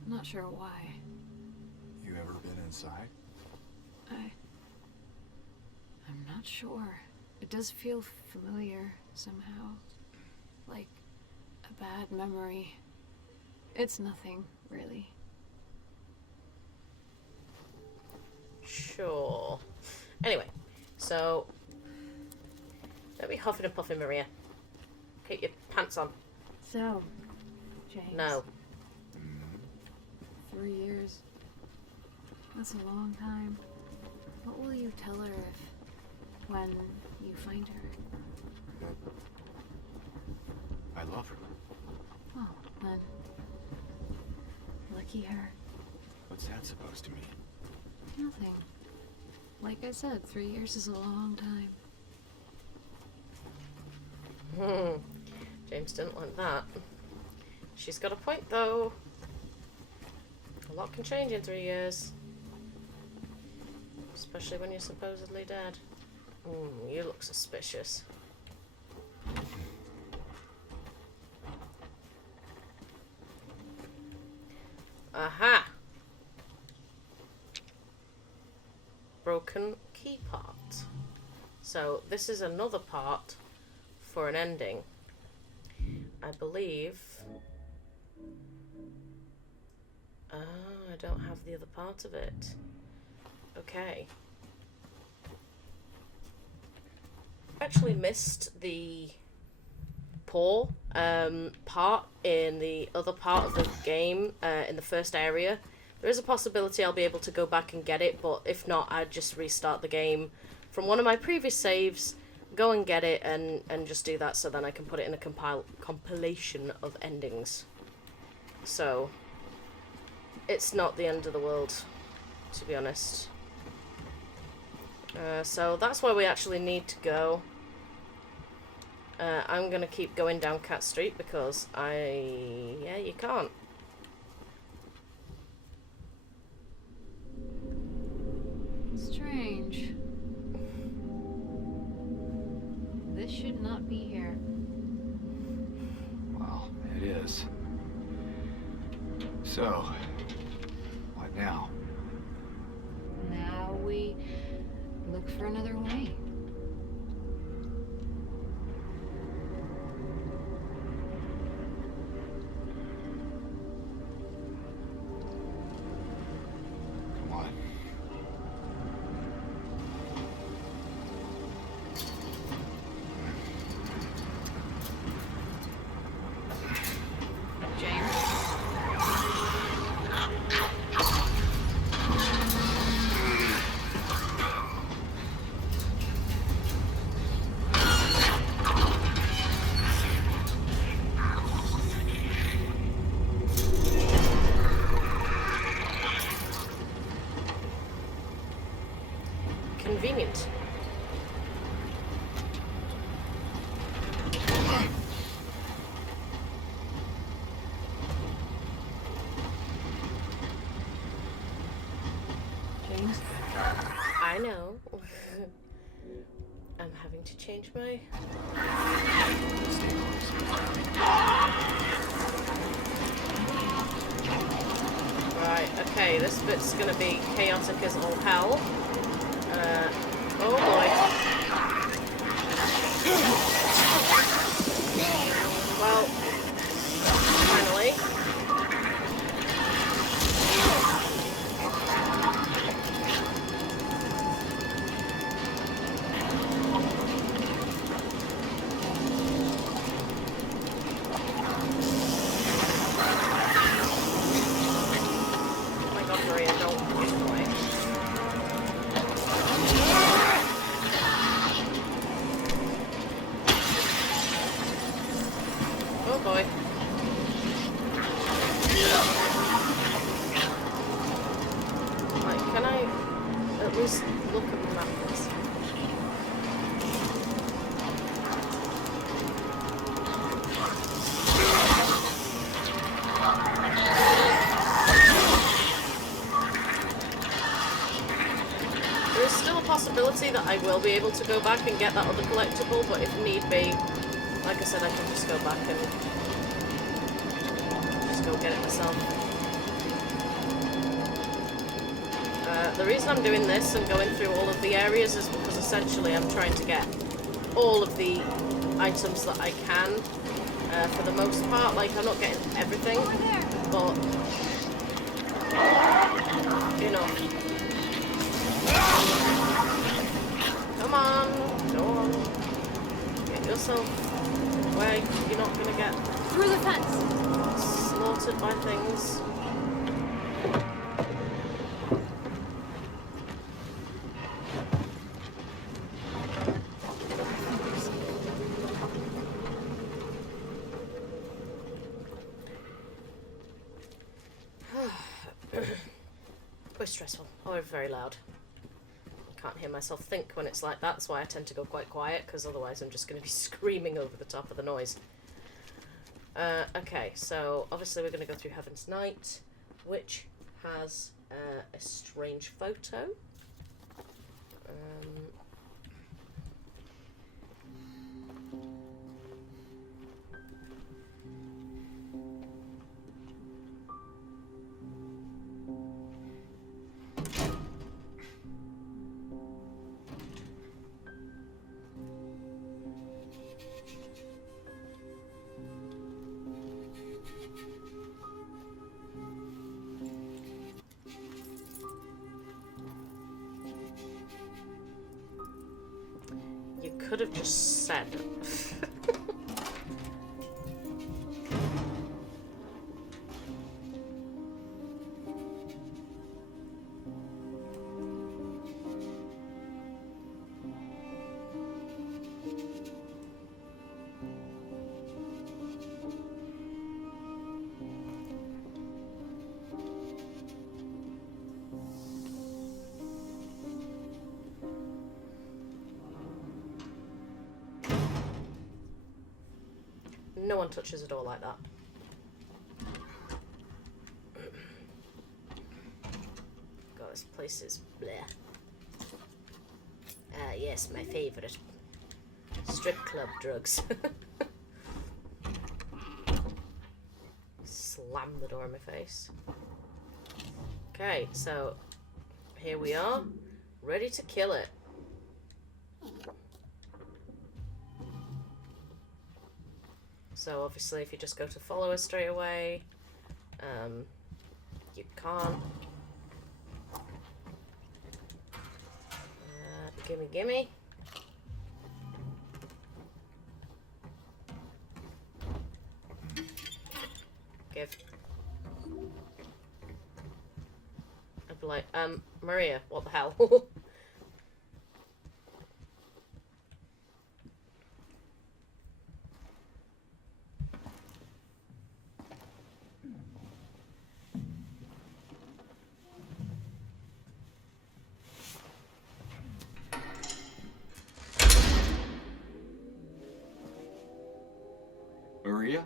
I'm not sure why. You ever been inside? I'm not sure. It does feel familiar somehow. Like a bad memory. It's nothing, really. Sure. Anyway, so... Don't be huffing and puffing, Maria. Get your pants on. So, James. No. 3 years. That's a long time. What will you tell her when you find her? I love her. Oh, then. Lucky her. What's that supposed to mean? Nothing. Like I said, 3 years is a long time. James didn't like that. She's got a point, though. A lot can change in 3 years. Especially when you're supposedly dead. You look suspicious. Aha! Broken key part. So this is another part for an ending. I believe... I don't have the other part of it. Okay. Actually missed the paw part in the other part of the game, in the first area. There is a possibility I'll be able to go back and get it, but if not, I'd just restart the game from one of my previous saves, go and get it, and just do that so then I can put it in a compilation of endings. So, it's not the end of the world, to be honest. So that's where we actually need to go. I'm gonna keep going down Cat Street because yeah, you can't. Strange. This should not be here. Well, it is. So, what now? Now we look for another way. Come on. James? Convenient. James? I know. I'm having to change my... Stay close. Right, okay, this bit's gonna be chaotic as all hell. Oh boy. Well, finally. possibility that I will be able to go back and get that other collectible, but if need be, like I said, I can just go back and just go get it myself. The reason I'm doing this and going through all of the areas is because essentially I'm trying to get all of the items that I can. For the most part, like, I'm not getting everything, but, you know. Come on, go on. Get yourself where you're not gonna get Through the fence! slaughtered by things. Quite stressful, or very loud. I can't hear myself think when it's like that. That's why I tend to go quite quiet, because otherwise I'm just going to be screaming over the top of the noise. Okay, so obviously we're going to go through Heaven's Night, which has a strange photo. You could have just said. No one touches a door like that. God, this place is bleh. Yes, my favourite. Strip club drugs. Slam the door in my face. Okay, so here we are, ready to kill it. So obviously if you just go to follower straight away, you can't. Gimme, gimme. Give. I'd be like, Maria, what the hell? Maria?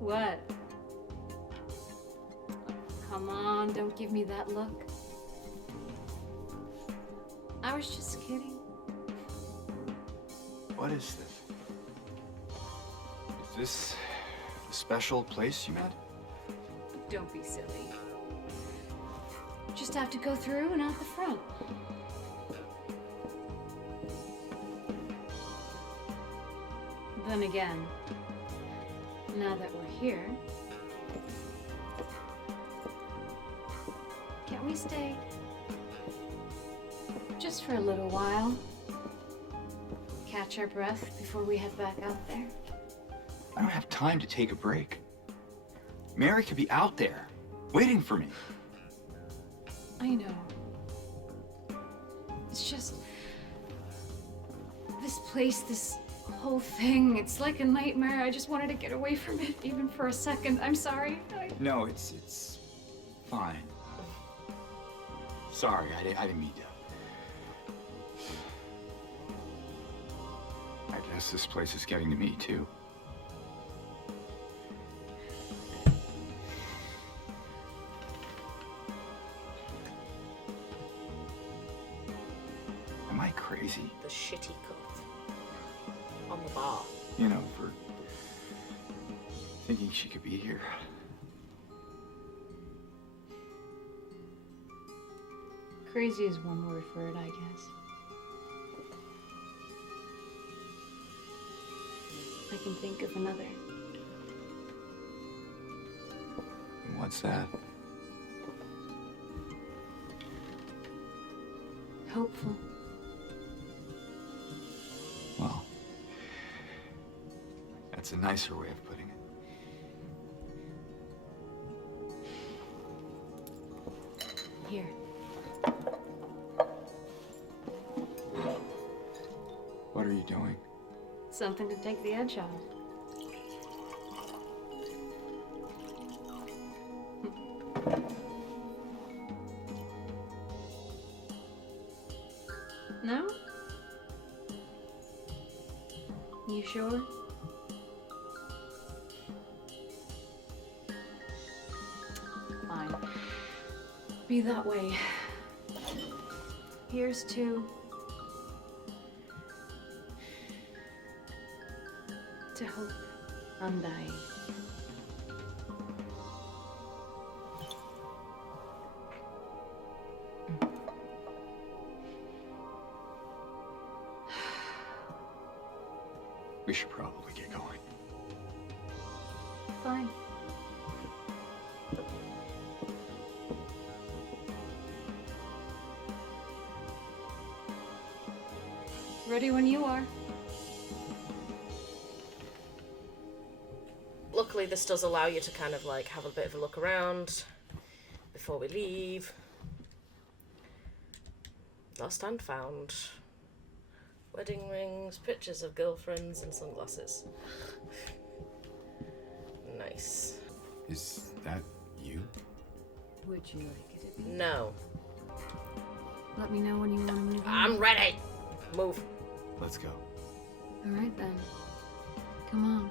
What? Come on, don't give me that look. I was just kidding. What is this? Is this the special place you met? Don't be silly. Just have to go through and out the front. Then again, now that we're here, can't we stay? Just for a little while. Catch our breath before we head back out there. I don't have time to take a break. Mary could be out there, waiting for me. I know. It's just... this place, this whole thing, it's like a nightmare. I just wanted to get away from it, even for a second. I'm sorry. No, it's fine. Sorry, I didn't mean to. I guess this place is getting to me, too. Am I crazy? The shitty cup on the bar. You know, for thinking she could be here. Crazy is one word for it, I guess. I can think of another. And what's that? Hopeful. Well, that's a nicer way of putting it. Here. What are you doing? Something to take the edge off. No? You sure? Fine. Be that way. Here's to hope undying. We should probably get going. Fine. Ready when you are. Luckily, this does allow you to kind of like have a bit of a look around before we leave. Lost and found. Wedding rings, pictures of girlfriends, and sunglasses. Nice. Is that you? Would you like it to be? No. Let me know when you want to move on. I'm ready! Move. Let's go. Alright then. Come on.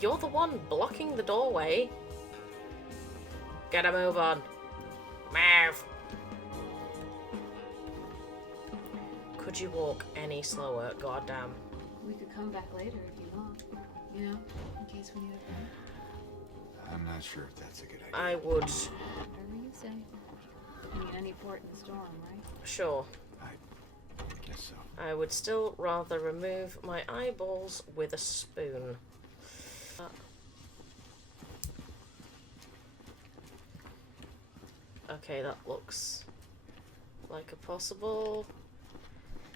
You're the one blocking the doorway. Get a move on. Move. Could you walk any slower? Goddamn. We could come back later if you want. You know, in case we need a friend. I'm not sure if that's a good idea. I would. Whatever you say. I mean, any port in the storm, right? Sure. I guess so. I would still rather remove my eyeballs with a spoon. Okay, that looks like a possible.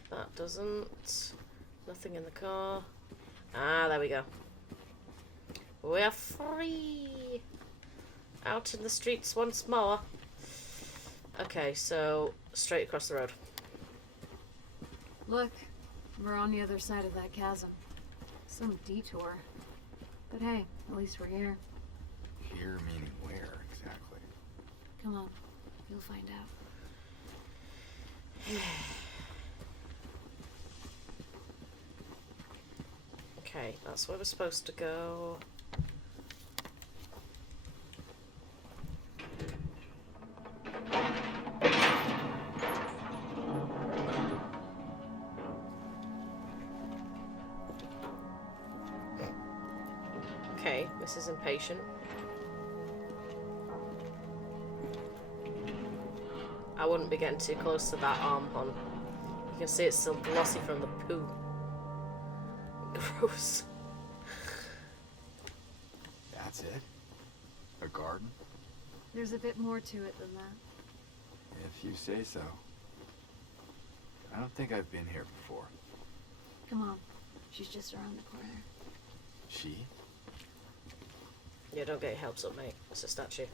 That doesn't. Nothing in the car. Ah, there we go. We're free! Out in the streets once more. Okay, so straight across the road. Look, we're on the other side of that chasm. Some detour. But hey, at least we're here. Here meaning where exactly? Come on, you'll find out. Okay, that's where we're supposed to go. Okay, Mrs. Impatient. I wouldn't be getting too close to that arm hon. You can see it's still glossy from the poo. Gross. That's it? A garden? There's a bit more to it than that. If you say so. I don't think I've been here before. Come on, she's just around the corner. She? Yeah, don't get your hopes up, mate. It's a statue.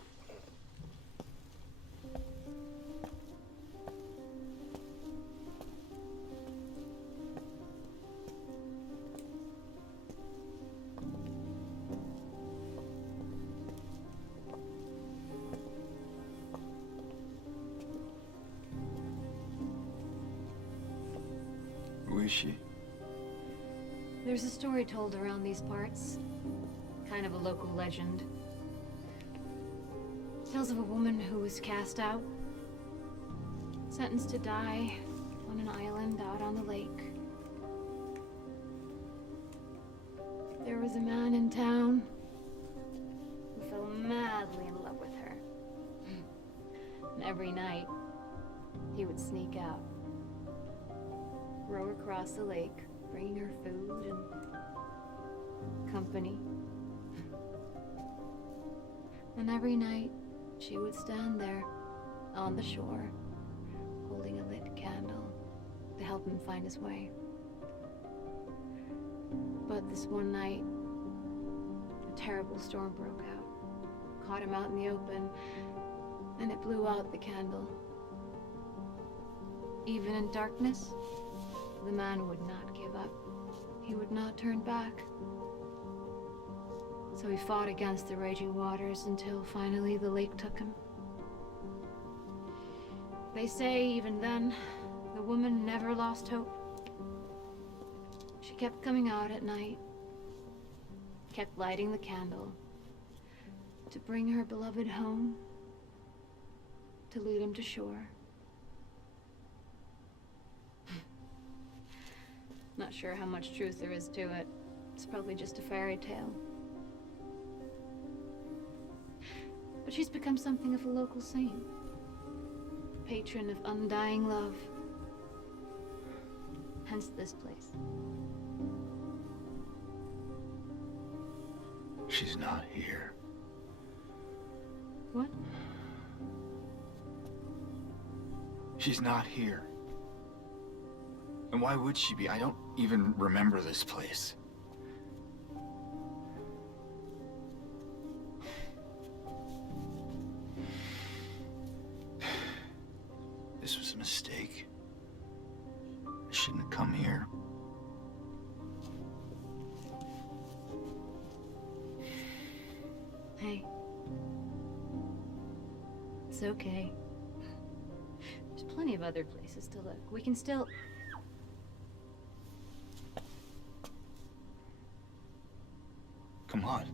is she? There's a story told around these parts. Kind of a local legend. Tells of a woman who was cast out. Sentenced to die on an island out on the lake. There was a man in town who fell madly in love with her. And every night, he would sneak out, row across the lake, bringing her food and company. And every night, she would stand there on the shore, holding a lit candle to help him find his way. But this one night, a terrible storm broke out, caught him out in the open, and it blew out the candle. Even in darkness, the man would not give up. He would not turn back. So he fought against the raging waters until finally the lake took him. They say even then, the woman never lost hope. She kept coming out at night, kept lighting the candle to bring her beloved home, to lead him to shore. Not sure how much truth there is to it. It's probably just a fairy tale. But she's become something of a local saint. Patron of undying love. Hence this place. She's not here. What? She's not here. And why would she be? I don't even remember this place. This was a mistake. I shouldn't have come here. Hey. It's okay. There's plenty of other places to look. We can still... Come on.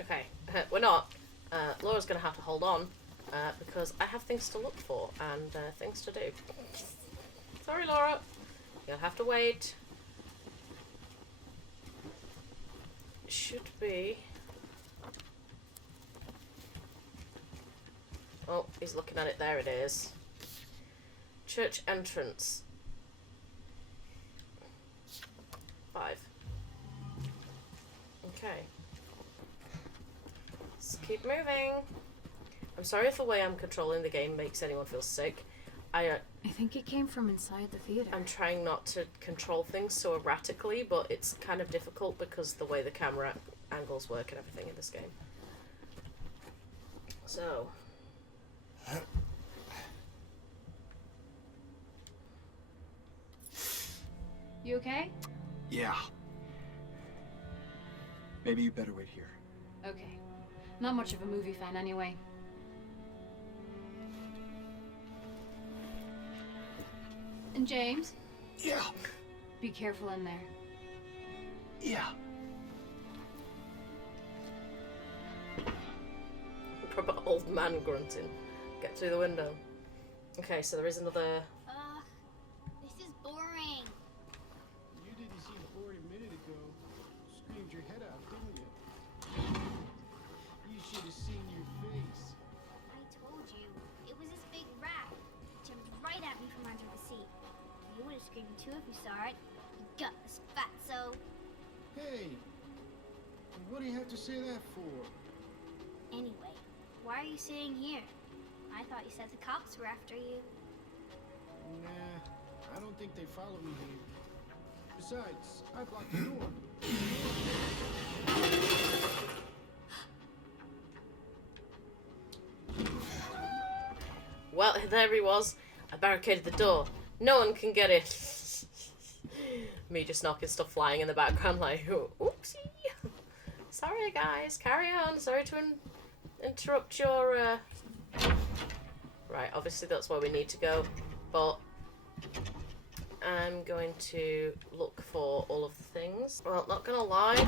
Okay, we're not. Laura's gonna have to hold on because I have things to look for and things to do. Sorry, Laura. You'll have to wait. Should be. Oh, he's looking at it. There it is. Church entrance. 5. Okay. Let's keep moving. I'm sorry if the way I'm controlling the game makes anyone feel sick. I think it came from inside the theater. I'm trying not to control things so erratically, but it's kind of difficult because the way the camera angles work and everything in this game. So. You okay? Yeah. Maybe you better wait here. Okay. Not much of a movie fan anyway. And James? Yeah. Be careful in there. Yeah. Proper old man grunting. Get through the window. Okay, so there is another... This is boring. You didn't seem bored a minute ago. Screamed your head out, didn't you? You should have seen your face. I told you. It was this big rat. It jumped right at me from under the seat. You would have screamed too if you saw it. You gutless fatso. Hey, what do you have to say that for? Anyway, why are you sitting here? I thought you said the cops were after you. Nah, I don't think they follow me here. Besides, I blocked the door. Well, there he was. I barricaded the door. No one can get in. Me just knocking stuff flying in the background like, oopsie. Sorry, guys. Carry on. Sorry to interrupt your Right, obviously that's where we need to go, but I'm going to look for all of the things. Well, not gonna lie,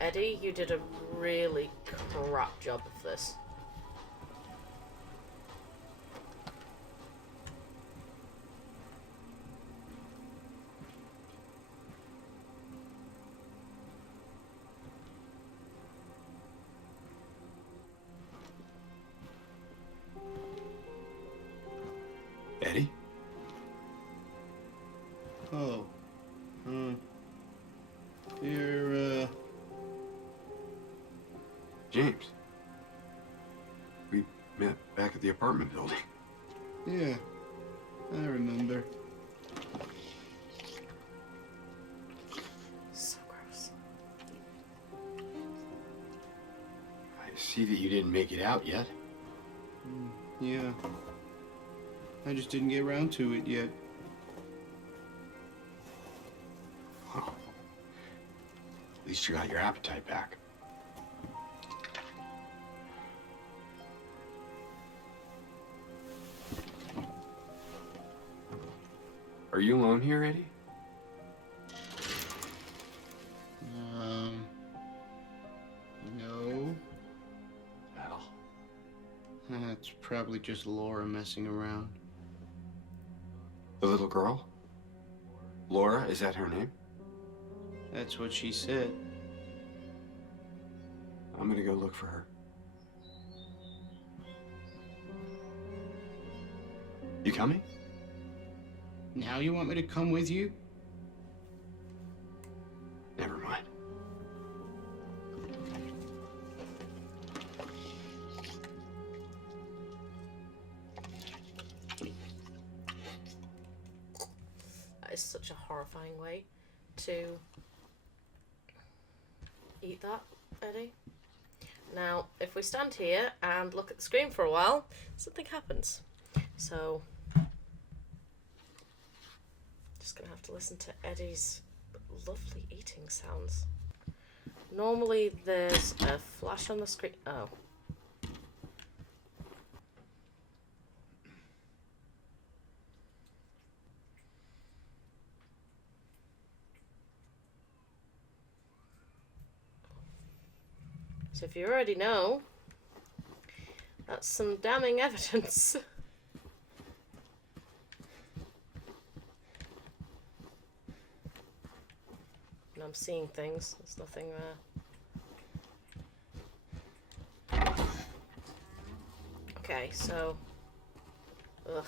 Eddie, you did a really crap job of this. Eddie? Oh. You're, James. We met back at the apartment building. yeah. I remember. So gross. I see that you didn't make it out yet. Yeah. I just didn't get around to it yet. Well, at least you got your appetite back. Are you alone here, Eddie? No. Well, That's probably just Laura messing around. the little girl? Laura, is that her name? That's what she said. I'm gonna go look for her. You coming? Now you want me to come with you? Never mind. That is such a horrifying way to eat that, Eddie. Now, if we stand here and look at the screen for a while, something happens. So, just gonna have to listen to Eddie's lovely eating sounds. Normally there's a flash on the screen. Oh. So if you already know, that's some damning evidence. And I'm seeing things. There's nothing there. Okay, so... Ugh.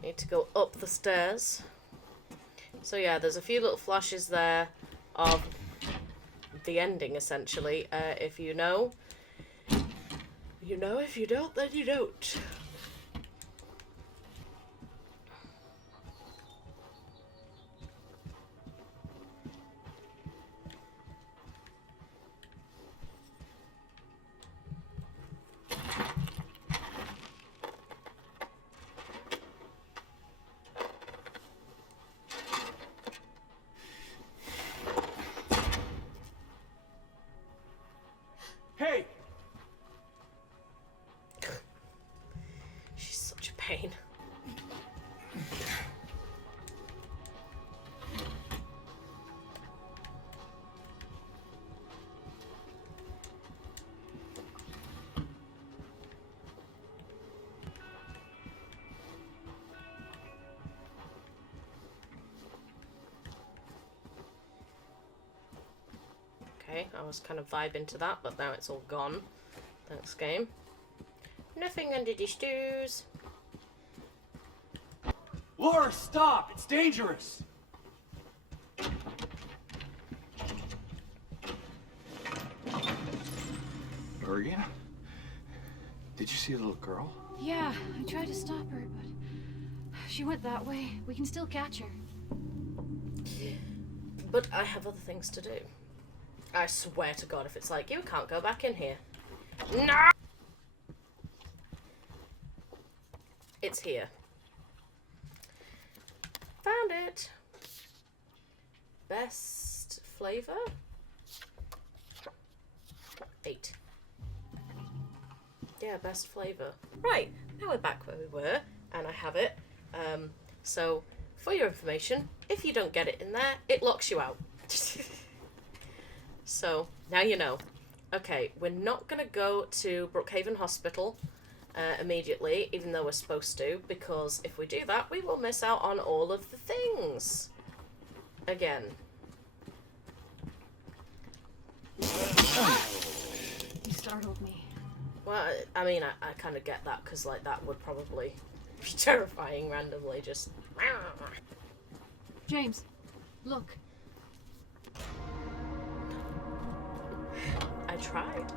Need to go up the stairs. So yeah, there's a few little flashes there of the ending, essentially. If you know, you know. If you don't, then you don't. Hey! She's such a pain. Okay, I was kind of vibing to that, but now it's all gone. Thanks, game. Nothing under the stews. Laura, stop! It's dangerous! Morgan? Did you see a little girl? Yeah, I tried to stop her, but she went that way. We can still catch her. But I have other things to do. I swear to God, if it's like, you can't go back in here. No! It's here. Found it. Best flavor? 8. Yeah, best flavour. Right, now we're back where we were, and I have it. So, for your information, if you don't get it in there, it locks you out. So, now you know. Okay, we're not going to go to Brookhaven Hospital immediately, even though we're supposed to, because if we do that, we will miss out on all of the things. Again. You startled me. Well, I mean, I kind of get that, because, like, that would probably be terrifying randomly, just... James, look. I tried.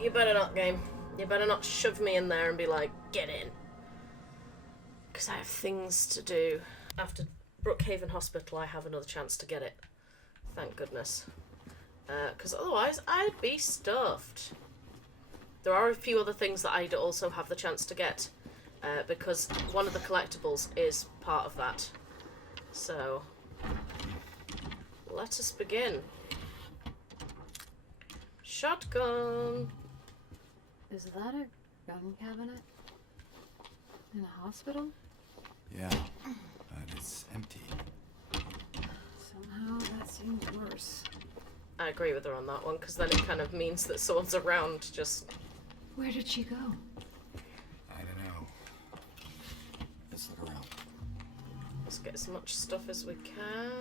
You better not, game. You better not shove me in there and be like, get in. Because I have things to do. After Brookhaven Hospital, I have another chance to get it. Thank goodness. Because otherwise, I'd be stuffed. There are a few other things that I'd also have the chance to get. Because one of the collectibles is part of that. So, let us begin. Shotgun. Is that a gun cabinet? In a hospital? Yeah, but it's empty. Somehow that seems worse. I agree with her on that one, because then it kind of means that someone's around just... Where did she go? I don't know. Let's look around. Let's get as much stuff as we can.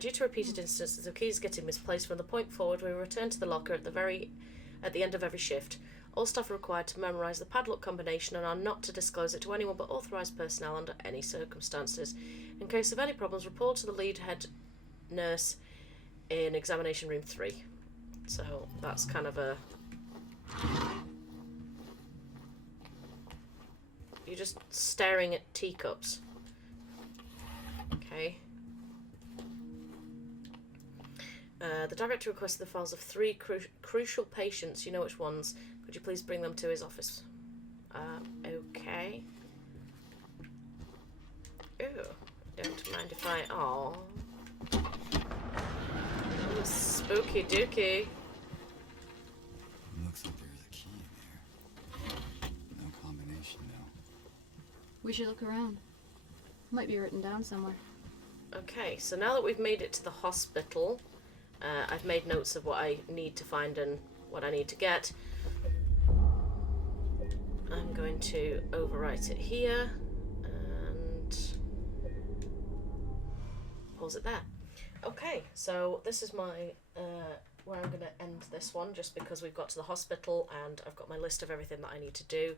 Due to repeated instances of keys getting misplaced from the point forward, we return to the locker at the end of every shift. All staff are required to memorise the padlock combination and are not to disclose it to anyone but authorised personnel under any circumstances. In case of any problems, report to the lead head nurse in examination room 3. So that's kind of a... You're just staring at teacups. Okay. The director requested the files of 3 crucial patients. You know which ones. Could you please bring them to his office? Okay. Ooh, don't mind if I... Aww. Ooh, spooky dooky. Looks like there's a key in there. No combination, though. We should look around. Might be written down somewhere. Okay, so now that we've made it to the hospital, I've made notes of what I need to find and what I need to get. I'm going to overwrite it here and pause it there. Okay, so this is my where I'm going to end this one, just because we've got to the hospital and I've got my list of everything that I need to do.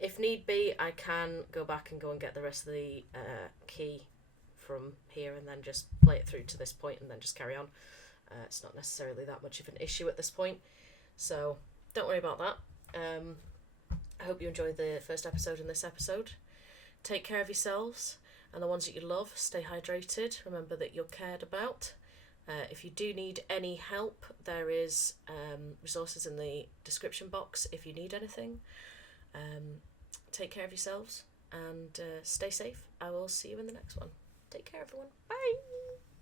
If need be, I can go back and go and get the rest of the key from here and then just play it through to this point and then just carry on. It's not necessarily that much of an issue at this point, so don't worry about that. I hope you enjoyed the first episode and this episode. Take care of yourselves and the ones that you love. Stay hydrated. Remember that you're cared about. If you do need any help, there is resources in the description box if you need anything. Take care of yourselves and stay safe. I will see you in the next one. Take care, everyone. Bye.